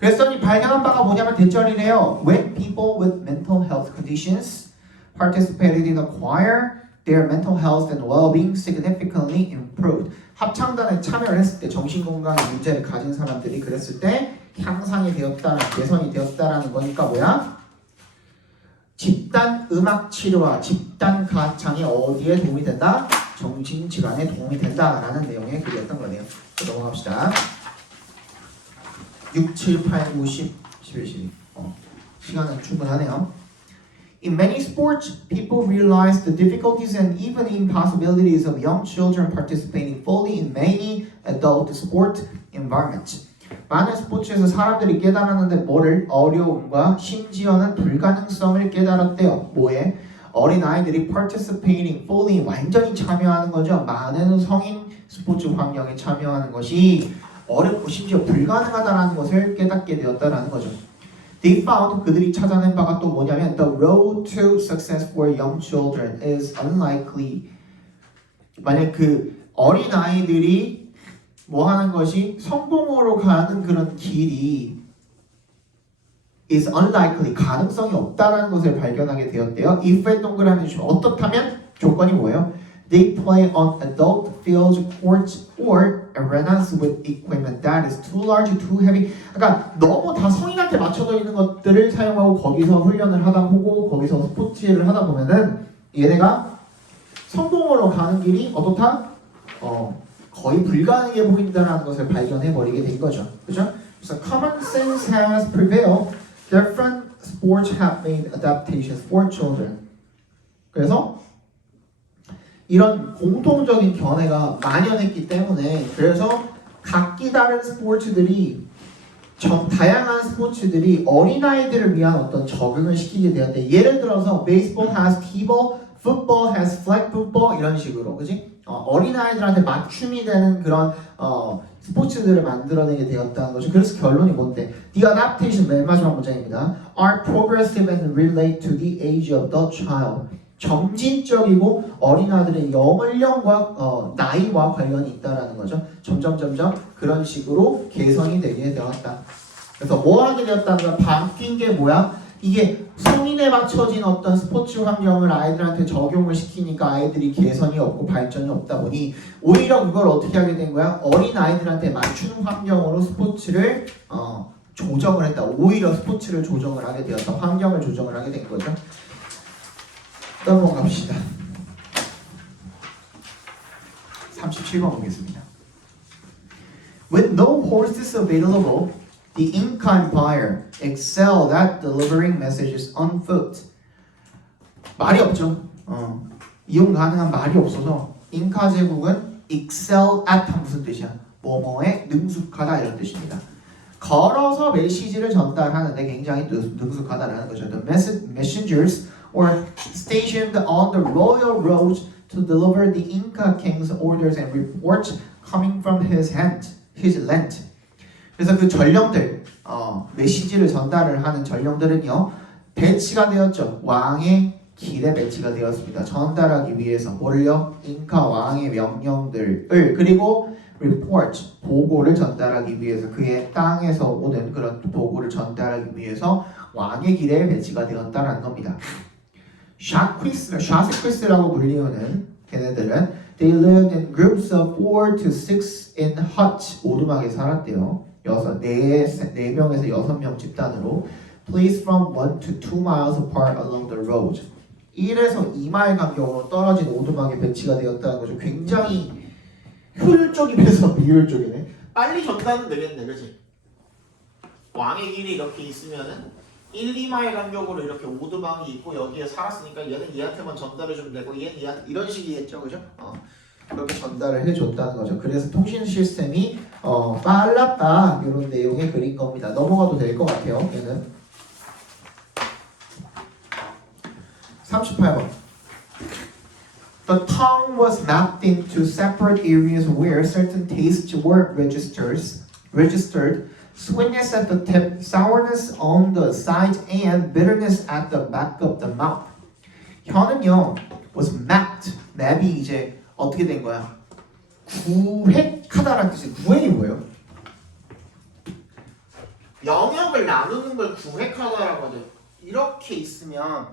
그랬더니 발견한 바가 뭐냐면 대절이래요. When people with mental health conditions participated in a choir, their mental health and well-being significantly improved. 합창단에 참여를 했을 때 정신건강 문제를 가진 사람들이 그랬을 때 향상이 되었다, 개선이 되었다라는 거니까 뭐야? 집단 음악 치료와 집단 가창이 어디에 도움이 된다? 정신질환에 도움이 된다라는 내용의 글이었던 거네요. 넘어갑시다. 6, 7, 8, 9, 10, 11, 12. 시간은 충분하네요. In many sports, people realize the difficulties and even impossibilities of young children participating fully in many adult sport environments. 많은 스포츠에서 사람들이 깨달았는데 뭐를? 어려움과 심지어는 불가능성을 깨달았대요. 뭐에? 어린아이들이 participating fully 완전히 참여하는 거죠. 많은 성인 스포츠 환경에 참여하는 것이 어렵고 심지어 불가능하다는 것을 깨닫게 되었다는 거죠. They found, 그들이 찾아낸 바가 또 뭐냐면 The road to success for young children is unlikely. 만약 그 어린아이들이 뭐 하는 것이 성공으로 가는 그런 길이 is unlikely, 가능성이 없다라는 것을 발견하게 되었대요. if에 동그라미 주시면 어떻다면 조건이 뭐예요? They play on adult fields, courts, or arenas with equipment that is too large, too heavy. 그러니까 너무 다 성인한테 맞춰져 있는 것들을 사용하고 거기서 훈련을 하다 보고 거기서 스포츠를 하다 보면은 얘네가 성공으로 가는 길이 어떻다? 거의 불가능해 보인다는 것을 발견해 버리게 된 거죠. 그죠? 그래서 common sense has prevailed. Different sports have made adaptations for children. 그래서 이런 공통적인 견해가 만연했기 때문에 그래서 각기 다른 스포츠들이 다양한 스포츠들이 어린아이들을 위한 어떤 적응을 시키게 되었대. 예를 들어서 baseball has t-ball, football has flag football 이런 식으로, 그지? 어린아이들한테 맞춤이 되는 그런 스포츠들을 만들어내게 되었다는 거죠. 그래서 결론이 뭔데? The adaptation, 맨 마지막 문장입니다. Are progressive and relate to the age of the child. 점진적이고 어린아이들의 연령과 나이와 관련이 있다라는 거죠. 점점 그런 식으로 개선이 되게 되었다. 그래서 뭐 하게 되었다는 거야? 바뀐 게 뭐야? 이게 성인에 맞춰진 어떤 스포츠 환경을 아이들한테 적용을 시키니까 아이들이 개선이 없고 발전이 없다 보니 오히려 그걸 어떻게 하게 된 거야? 어린 아이들한테 맞추는 환경으로 스포츠를 조정을 했다. 오히려 스포츠를 조정을 하게 되었다. 환경을 조정을 하게 된 거죠. 넘어갑시다. 37번 보겠습니다. With no horses available, the Inca Empire excelled at delivering messages on foot. 말이 없죠. 이용 가능한 말이 없어서 잉카 제국은 excel at 무슨 뜻이야? 뭐뭐에 능숙하다 이런 뜻입니다. 걸어서 메시지를 전달하는데 굉장히 능숙하다라는 거죠. The messengers were stationed on the royal roads to deliver the Inca king's orders and reports coming from his land. 그래서 그 전령들, 메시지를 전달을 하는 전령들은요 배치가 되었죠. 왕의 길에 배치가 되었습니다. 전달하기 위해서 뭐를요? 잉카 왕의 명령들을 그리고 report, 보고를 전달하기 위해서 그의 땅에서 오는 그런 보고를 전달하기 위해서 왕의 길에 배치가 되었다라는 겁니다. 샤스퀴스라고 불리우는 걔네들은 They lived in groups of 4 to 6 in huts. 오두막에 살았대요. 4명에서 6명 집단으로 placed from 1 to 2 miles apart along the road. 1에서 2마일 간격으로 떨어진 오두막에 배치가 되었다는 거죠. 굉장히 효율적이면서 비효율적이네. 빨리 전달은 되겠네, 그렇지? 왕의 길이 이렇게 있으면은 1, 2마일 간격으로 이렇게 오두막이 있고 여기에 살았으니까 얘는 얘한테만 전달해주면 되고 얘는 얘한테 이런 식이겠죠, 그죠? 그렇게 전달을 해줬다는 거죠. 그래서 통신 시스템이 빨랐다 이런 내용의 글인 겁니다. 넘어가도 될 것 같아요. 얘는 38번. The tongue was mapped into separate areas where certain tastes were registered. Sweetness at the tip, sourness on the sides, and bitterness at the back of the mouth. 혀는요 was mapped. 맵이 이제 어떻게 된 거야? 구획하다라는 뜻이 구획이 뭐예요? 영역을 나누는 걸 구획하다라고 하죠. 이렇게 있으면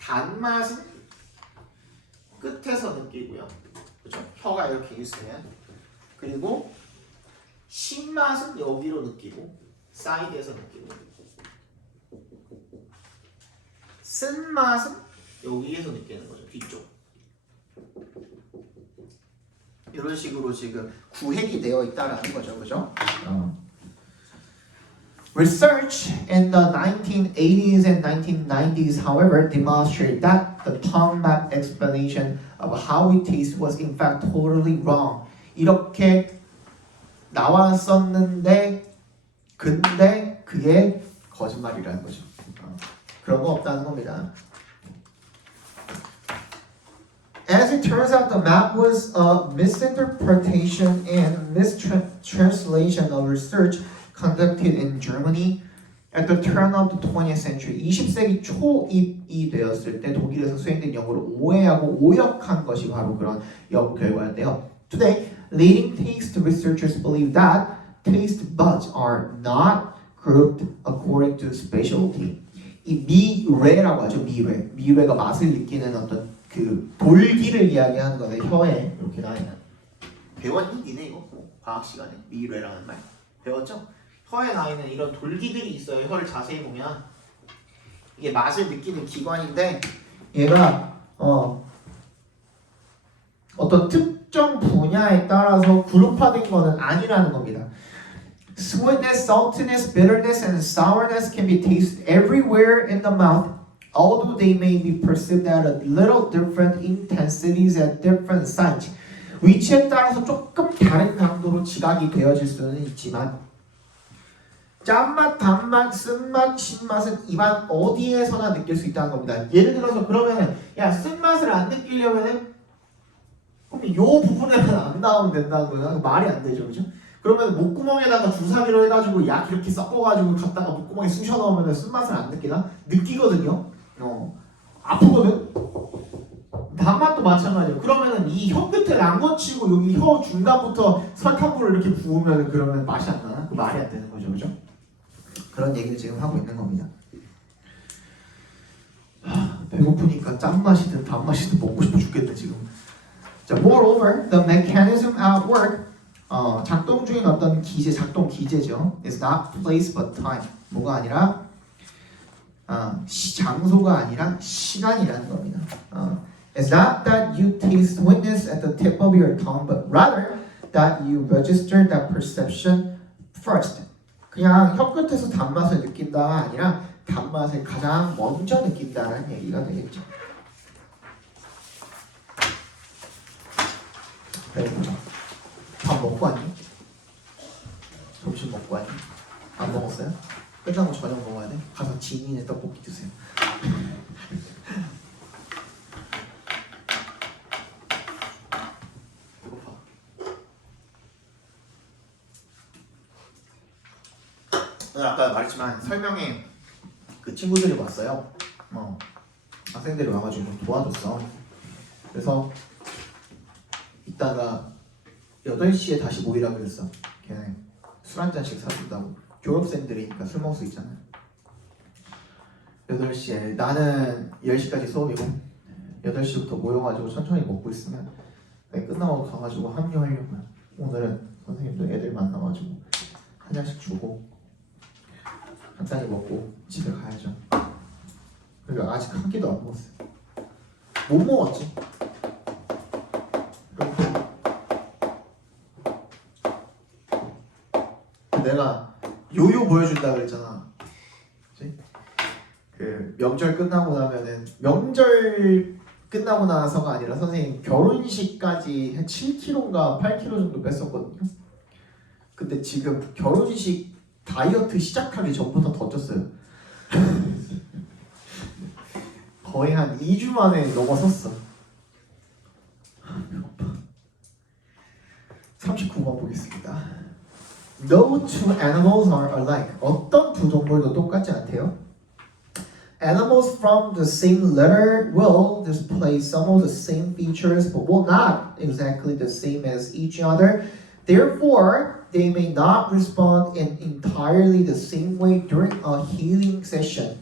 단맛은 끝에서 느끼고요. 그죠? 혀가 이렇게 있으면 그리고 신맛은 여기로 느끼고 사이드에서 느끼고 쓴맛은 여기에서 느끼는 거죠. 뒤쪽 이런 식으로 지금 구획이 되어 있다라는 거죠. 그죠? Research in the 1980s and 1990s, however, demonstrated that the tongue map explanation of how we taste was in fact totally wrong. 이렇게 나왔었는데 근데 그게 거짓말이라는 거죠. 그런 거 없다는 겁니다. As it turns out, the map was a misinterpretation and mistranslation of research conducted in Germany at the turn of the 20th century. 20세기 초입이 되었을 때 독일에서 수행된 연구를 오해하고 오역한 것이 바로 그런 연구 결과인데요. Today, leading taste researchers believe that taste buds are not grouped according to specialty. 이 미뢰라고 하죠. 미뢰가 맛을 느끼는 어떤 그 돌기를 이야기하는 건데 혀에 이렇게 나있는. 배웠니? 니네 이거 과학 시간에 미뢰라는 말 배웠죠? 혀에 나있는 이런 돌기들이 있어요. 혀를 자세히 보면 이게 맛을 느끼는 기관인데 얘가 어떤 특정 분야에 따라서 그룹화된 거는 아니라는 겁니다. Sweetness, saltiness, bitterness, and sourness can be tasted everywhere in the mouth, although they may be perceived at a little different intensities at different sites. 위치에 따라서 조금 다른 강도로 지각이 되어질 수는 있지만 짠맛, 단맛, 쓴맛, 신맛은 입안 어디에서나 느낄 수 있다는 겁니다. 예를 들어서 그러면은 야 쓴맛을 안 느끼려면은 그럼 요 부분에만 안 나오면 된다는 거잖아. 말이 안 되죠, 그죠? 그러면 목구멍에다가 주사기로 해가지고 약 이렇게 섞어가지고 갖다가 목구멍에 쑤셔 넣으면 쓴맛을 안 느끼나? 느끼거든요. 아프거든. 단맛도 마찬가지예요. 그러면은 이 혀 끝을 안 거치고 여기 혀 중간부터 설탕물을 이렇게 부으면 그러면 맛이 안 나나? 그 말이 안 되는 거죠, 그죠? 그런 얘기를 지금 하고 있는 겁니다. 배고프니까 짠맛이든 단맛이든 먹고 싶어 죽겠네 지금. 자, moreover, the mechanism at work, 작동 중인 어떤 기제, 작동 기제죠. is not place but time. 뭐가 아니라 장소가 아니라 시간이라는 겁니다. It's not that you taste sweetness at the tip of your tongue, but rather that you register that perception first. 그냥 혀끝에서 단맛을 느낀다가 아니라 단맛을 가장 먼저 느낀다는 얘기가 되겠죠. 배고프죠? 밥 먹고 왔니? 점심 먹고 왔니? 안 먹었어요? 끝나고 저녁 먹어야 돼? 가서 지인의 떡볶이 드세요. 배고파. 아까 말했지만 설명에 그 친구들이 왔어요. 학생들이 와가지고 도와줬어. 그래서 이따가 8시에 다시 모이라 그랬어. 걔네 술 한잔씩 사준다고. 졸업생들이니까 술 먹을 수 있잖아요. 8시에 나는 10시까지 수업이고 8시부터 모여가지고 천천히 먹고 있으면 끝나고 가가지고 합류하려고요. 오늘은 선생님도 애들 만나가지고 한 잔씩 주고 간단히 먹고 집에 가야죠. 그러니까 아직 한 끼도 안 먹었어요. 못 먹었지. 내가 요요 보여준다 그랬잖아. 그치? 그 명절 끝나고 나면은 명절 끝나고 나서가 아니라 선생님 결혼식까지 한 7kg인가 8kg 정도 뺐었거든요. 근데 지금 결혼식 다이어트 시작하기 전부터 더 쪘어요. 거의 한 2주 만에 넘어섰어. 배고파. 39번 보겠습니다. No two animals are alike. 어떤 두 동물도 똑같지 않대요. Animals from the same litter will display some of the same features but will not exactly the same as each other. Therefore, they may not respond in entirely the same way during a healing session.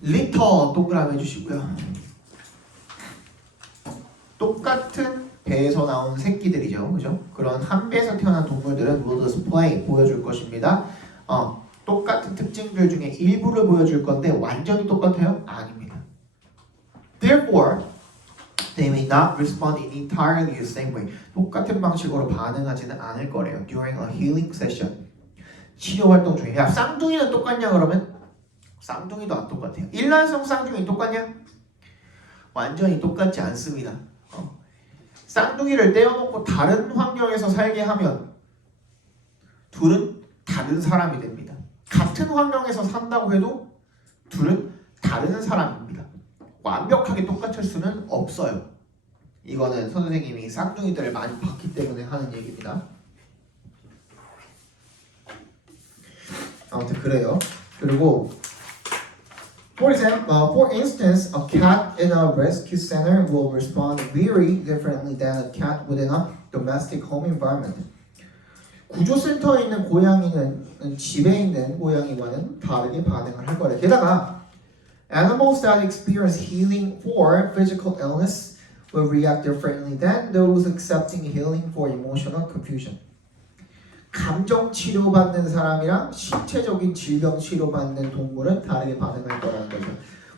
리터 동그라미 해주시고요. 똑같은 배에서 나온 새끼들이죠, 그죠? 그런 한 배에서 태어난 동물들은 will display 보여줄 것입니다. 똑같은 특징들 중에 일부를 보여줄 건데 완전히 똑같아요? 아닙니다. Therefore, they may not respond in entirely the same way. 똑같은 방식으로 반응하지는 않을 거래요. During a healing session. 치료 활동 중에. 야, 쌍둥이는 똑같냐 그러면? 쌍둥이도 안 똑같아요. 일란성 쌍둥이 똑같냐? 완전히 똑같지 않습니다. 쌍둥이를 떼어놓고 다른 환경에서 살게 하면 둘은 다른 사람이 됩니다. 같은 환경에서 산다고 해도 둘은 다른 사람입니다. 완벽하게 똑같을 수는 없어요. 이거는 선생님이 쌍둥이들을 많이 봤기 때문에 하는 얘기입니다. 아무튼 그래요. 그리고 for instance, a cat in a rescue center will respond very differently than a cat within a domestic home environment. 구조센터에 있는 고양이는 집에 있는 고양이와는 다르게 반응을 할 거래. 게다가 animals that experience healing for physical illness will react differently than those accepting healing for emotional confusion. 감정 치료받는 사람이랑 신체적인 질병 치료받는 동물은 다르게 반응할 거라는 거죠.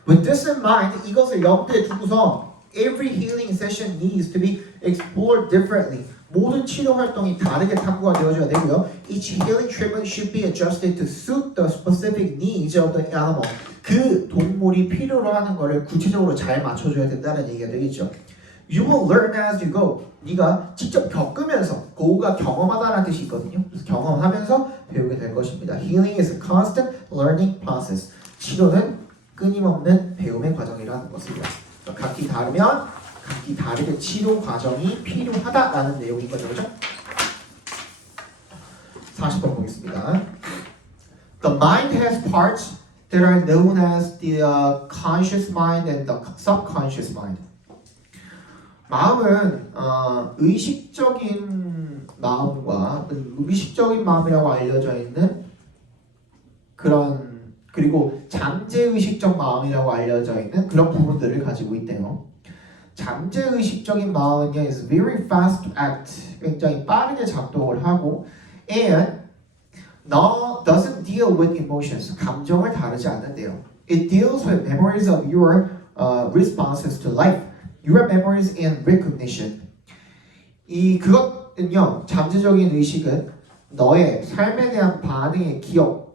With this in mind, 이것을 염두에 두고서 every healing session needs to be explored differently. 모든 치료 활동이 다르게 탐구가 되어져야 되고요. Each healing treatment should be adjusted to suit the specific needs of the animal. 그 동물이 필요로 하는 거를 구체적으로 잘 맞춰줘야 된다는 얘기가 되겠죠. You will learn as you go. 네가 직접 겪으면서, go가 경험하다라는 뜻이 있거든요. 그래서 경험하면서 배우게 될 것입니다. Healing is a constant learning process. 치료는 끊임없는 배움의 과정이라는 것입니다. 각기 다르면 각기 다르게 치료 과정이 필요하다라는 내용인 거죠, 그렇죠? 40번 보겠습니다. The mind has parts that are known as the conscious mind and the subconscious mind. 마음은 의식적인 마음과 의식적인 마음이라고 알려져 있는 그런 그리고 잠재의식적 마음이라고 알려져 있는 그런 부분들을 가지고 있대요. 잠재의식적인 마음은요 is very fast to act 굉장히 빠르게 작동을 하고 and no doesn't deal with emotions 감정을 다루지 않는데요. It deals with memories of your responses to life, your memories and recognition. 그것은요 잠재적인 의식은 너의 삶에 대한 반응의 기억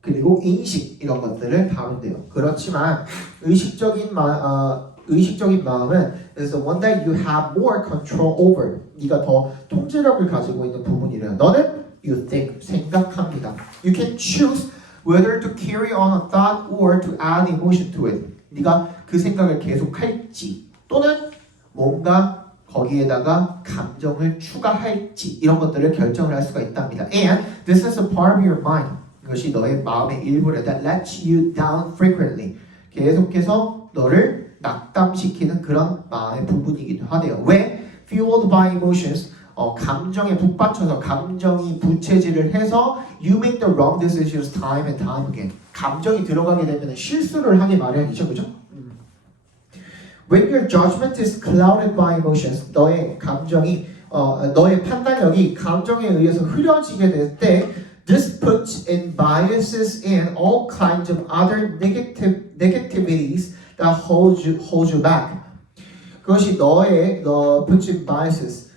그리고 인식 이런 것들을 다룬대요. 그렇지만 의식적인 마음은 is the one that you have more control over. 네가 더 통제력을 가지고 있는 부분이래요. 너는 you think 생각합니다. You can choose whether to carry on a thought or to add emotion to it. 네가 그 생각을 계속할지 또는 뭔가 거기에다가 감정을 추가할지 이런 것들을 결정을 할 수가 있답니다. And this is a part of your mind. 이것이 너의 마음의 일부래 that lets you down frequently. 계속해서 너를 낙담시키는 그런 마음의 부분이기도 하대요. 왜? Fueled by emotions. 감정에 북받쳐서 감정이 부채질을 해서 you make the wrong decisions time and time again. 감정이 들어가게 되면 실수를 하기 마련이죠, 그죠? When your judgment is clouded by emotions, 너의 판단력이 감정에 의해서 흐려지게 될 때, this puts in biases and all kinds of other negativities that hold you back. 그것이 너 puts in biases,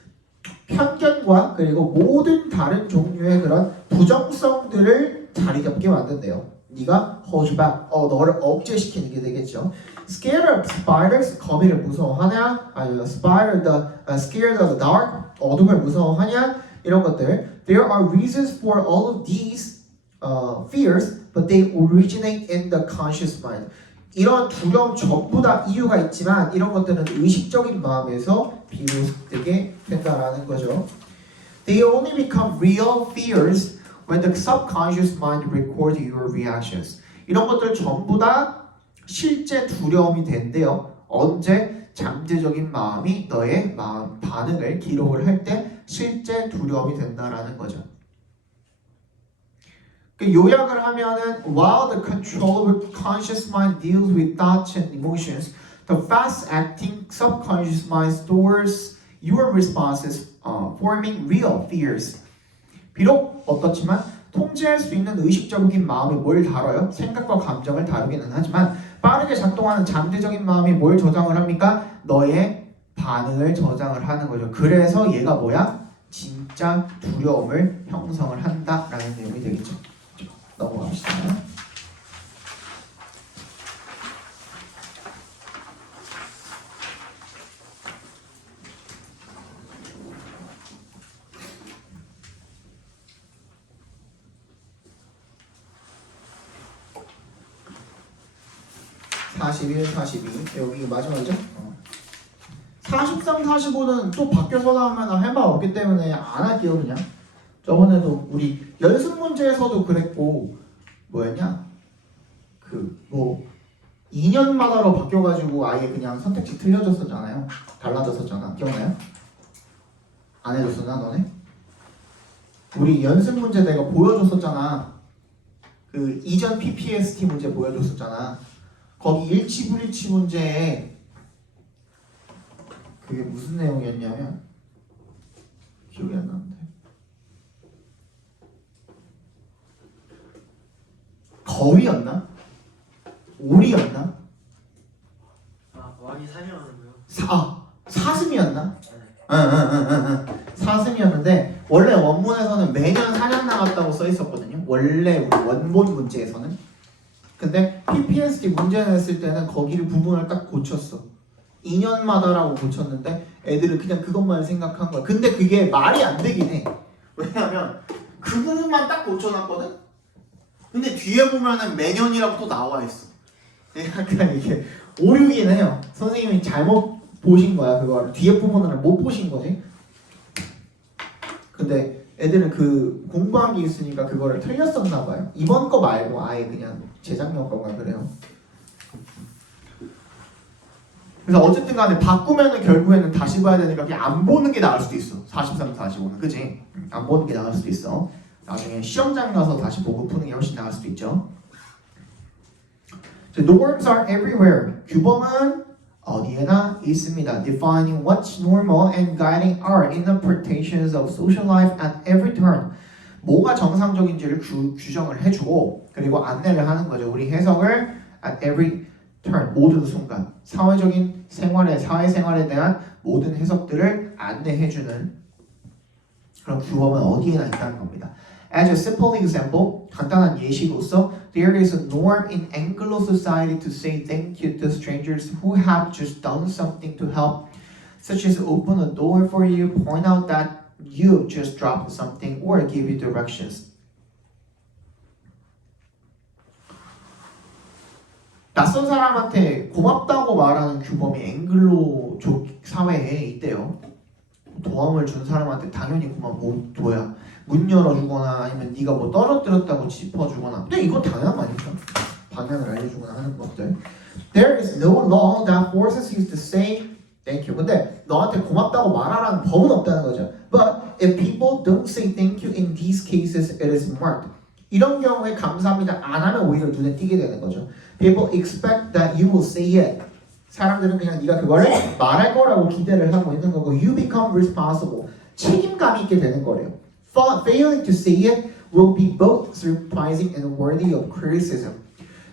편견과 그리고 모든 다른 종류의 그런 부정성들을 자리 잡게 만든대요. 네가 hold you back, 너를 억제시키는 게 되겠죠. Scared of spiders, 거미를 무서워하냐? 아니면 scared of the dark, 어둠을 무서워하냐? 이런 것들. There are reasons for all of these fears, but they originate in the conscious mind. 이런 두려움 전부 다 이유가 있지만 이런 것들은 의식적인 마음에서 비롯되게 된다라는 거죠. They only become real fears when the subconscious mind records your reactions. 이런 것들 전부 다 실제 두려움이 된대요. 언제? 잠재적인 마음이 너의 마음 반응을 기록을 할 때 실제 두려움이 된다라는 거죠. 요약을 하면은 while the controllable conscious mind deals with thoughts and emotions, the fast-acting subconscious mind stores your responses, forming real fears. 비록 어떻지만 통제할 수 있는 의식적인 마음이 뭘 다뤄요? 생각과 감정을 다루기는 하지만 빠르게 작동하는 잠재적인 마음이 뭘 저장을 합니까? 너의 반응을 저장을 하는 거죠. 그래서 얘가 뭐야? 진짜 두려움을 형성을 한다라는 내용이 되겠죠. 넘어갑시다. (41, 42) 여기 마지막이죠? 43, 45는 또 바뀌어서 나오면 할 말 없기 때문에 안 할게요 그냥. 저번에도 우리 연습 문제에서도 그랬고 뭐였냐? 2년마다로 바뀌어가지고 아예 그냥 선택지 틀려졌었잖아요. 달라졌었잖아. 기억나요? 안 해줬었나 너네? 우리 연습 문제 내가 보여줬었잖아. 그 이전 PPST 문제 보여줬었잖아. 거기 일치 불일치 문제에 그게 무슨 내용이었냐면 기억이 안 나는데 거위였나? 오리였나? 왕이 사냥하는 거요? 사슴이었나? 네. 응. 사슴이었는데 원래 원문에서는 매년 사냥 나갔다고 써 있었거든요. 원래 우리 원본 문제에서는. 근데 PPST 문제 냈을 때는 거기를 부분을 딱 고쳤어. 2년마다라고 고쳤는데 애들은 그냥 그것만 생각한 거야. 근데 그게 말이 안 되긴 해. 왜냐면 그 부분만 딱 고쳐놨거든? 근데 뒤에 보면은 매년이라고 또 나와 있어. 약간 이게 오류긴 해요. 선생님이 잘못 보신 거야 그거를. 뒤에 부분을 못 보신 거지. 근데 애들은 그 공부한 게 있으니까 그거를 틀렸었나 봐요. 이번 거 말고 아예 그냥 재작년 거가 그래요. 그래서 어쨌든 간에 바꾸면은 결국에는 다시 봐야 되니까 그냥 안 보는 게 나을 수도 있어. 43, 45는 그지? 안 보는 게 나을 수도 있어. 나중에 시험장 가서 다시 보고 푸는 게 훨씬 나을 수도 있죠. Norms are everywhere. 규범은 어디에나 있습니다. Defining what's normal and guiding our interpretations of social life at every turn. 뭐가 정상적인지를 규정을 해주고 그리고 안내를 하는 거죠. 우리 해석을 at every turn, 모든 순간 사회적인 생활에 사회생활에 대한 모든 해석들을 안내해주는 그런 규범은 어디에나 있다는 겁니다. As a simple example, 간단한 예시로서 there is a norm in Anglo society to say thank you to strangers who have just done something to help, such as open a door for you, point out that you just dropped something, or give you directions. 낯선 사람한테 고맙다고 말하는 규범이 앵글로족 사회에 있대요. 도움을 준 사람한테 당연히 고맙고 뭐야 문 열어주거나 아니면 네가 뭐 떨어뜨렸다고 짚어주거나 근데 이건 당연한 거 아닙니까? 방향을 알려주거나 하는 것들. There is no law that forces you to say thank you. 근데 너한테 고맙다고 말하라는 법은 없다는 거죠. But if people don't say thank you in these cases, it is marked. 이런 경우에 감사합니다 안 하면 오히려 눈에 띄게 되는 거죠. People expect that you will say it. 사람들은 그냥 네가 그거를 말할 거라고 기대를 하고 있는 거고 you become responsible. 책임감이 있게 되는 거래요. Failing to say it will be both surprising and worthy of criticism.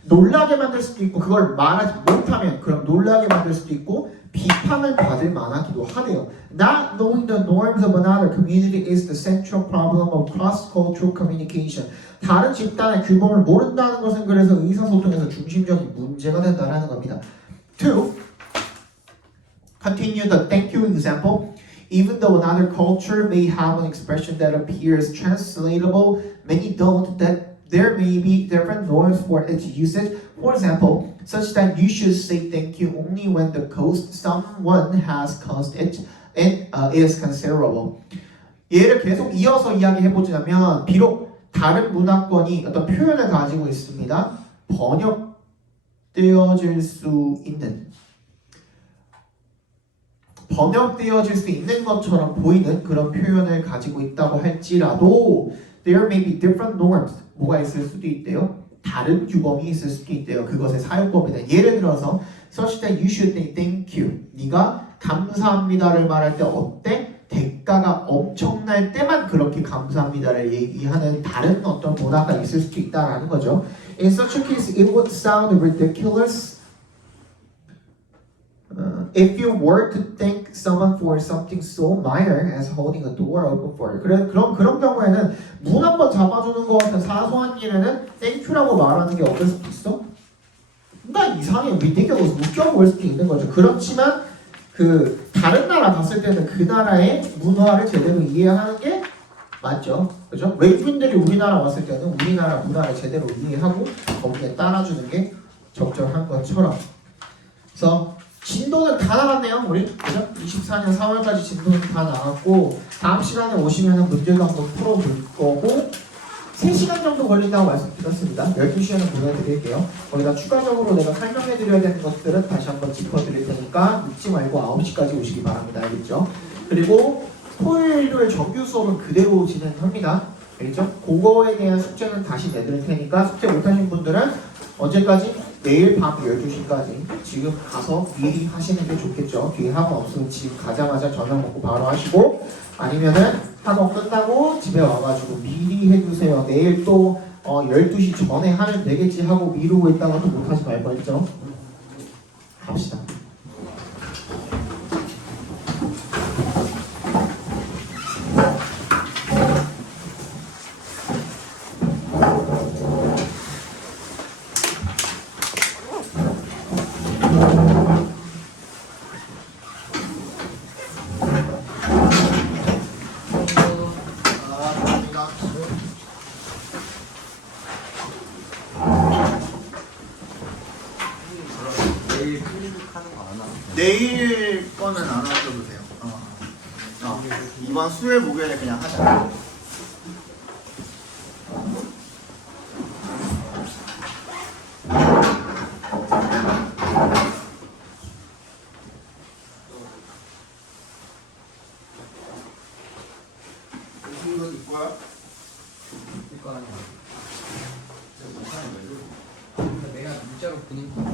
놀라게 만들 수도 있고 그걸 말하지 못하면 그럼 놀라게 만들 수도 있고 비판을 받을 만하기도 하대요. Not knowing the norms of another community is the central problem of cross-cultural communication. 다른 집단의 규범을 모른다는 것은 그래서 의사소통에서 중심적인 문제가 된다는 겁니다. 2. Continue the thank you example. Even though another culture may have an expression that appears translatable, many don't. That there may be different norms for its usage. For example, such that you should say thank you only when the cost someone has caused it and is considerable. 얘를 계속 이어서 이야기해 보자면 비록 다른 문화권이 어떤 표현을 가지고 있습니다. 번역되어질 수 있는 것처럼 보이는 그런 표현을 가지고 있다고 할지라도 there may be different norms. 뭐가 있을 수도 있대요. 다른 규범이 있을 수도 있대요. 그것의 사용법에 예를 들어서 such that you should say thank you. 네가 감사합니다를 말할 때 어때? 대가가 엄청날 때만 그렇게 감사합니다를 얘기하는 다른 어떤 문화가 있을 수도 있다라는 거죠. In such a case, it would sound ridiculous if you were to thank someone for something so minor as holding a door open for you. 그런 경우에는 문 한 번 잡아주는 것 같은 사소한 일에는 thank you라고 말하는 게 어떨 수도 있어? 나 이상해, ridiculous, 웃겨 보일 수도 있는 거죠. 그렇지만 그 다른 나라 갔을 때는 그 나라의 문화를 제대로 이해하는 게 맞죠, 그죠? 외국인들이 우리나라 왔을 때는 우리나라 문화를 제대로 이해하고 거기에 따라주는 게 적절한 것처럼. 그래서 진도는 다 나갔네요, 우리. 그죠? 24년 4월까지 진도는 다 나갔고 다음 시간에 오시면 문제도 한번 풀어볼 거고 3시간 정도 걸린다고 말씀드렸습니다. 12시간은 보내드릴게요. 거기다 추가적으로 내가 설명해드려야 되는 것들은 다시 한번 짚어드릴 테니까 잊지 말고 9시까지 오시기 바랍니다. 알겠죠? 그리고 토요일, 일요일 정규 수업은 그대로 진행합니다. 알겠죠? 그거에 대한 숙제는 다시 내드릴 테니까 숙제 못하신 분들은 언제까지? 내일 밤 12시까지 지금 가서 미리 하시는 게 좋겠죠. 뒤에 학원 없으면 지금 가자마자 저녁 먹고 바로 하시고 아니면은 학원 끝나고 집에 와가지고 미리 해주세요. 내일 또 12시 전에 하면 되겠지 하고 미루고 있다가 또 못하지 말고 했죠. 갑시다. 내일 거는 안 하셔도 돼요. 이번 수요일 목요일에 그냥 하자. 거야? 이거 아니야. 못하는 거야. 그러니까 내가 문자로 보낸 거.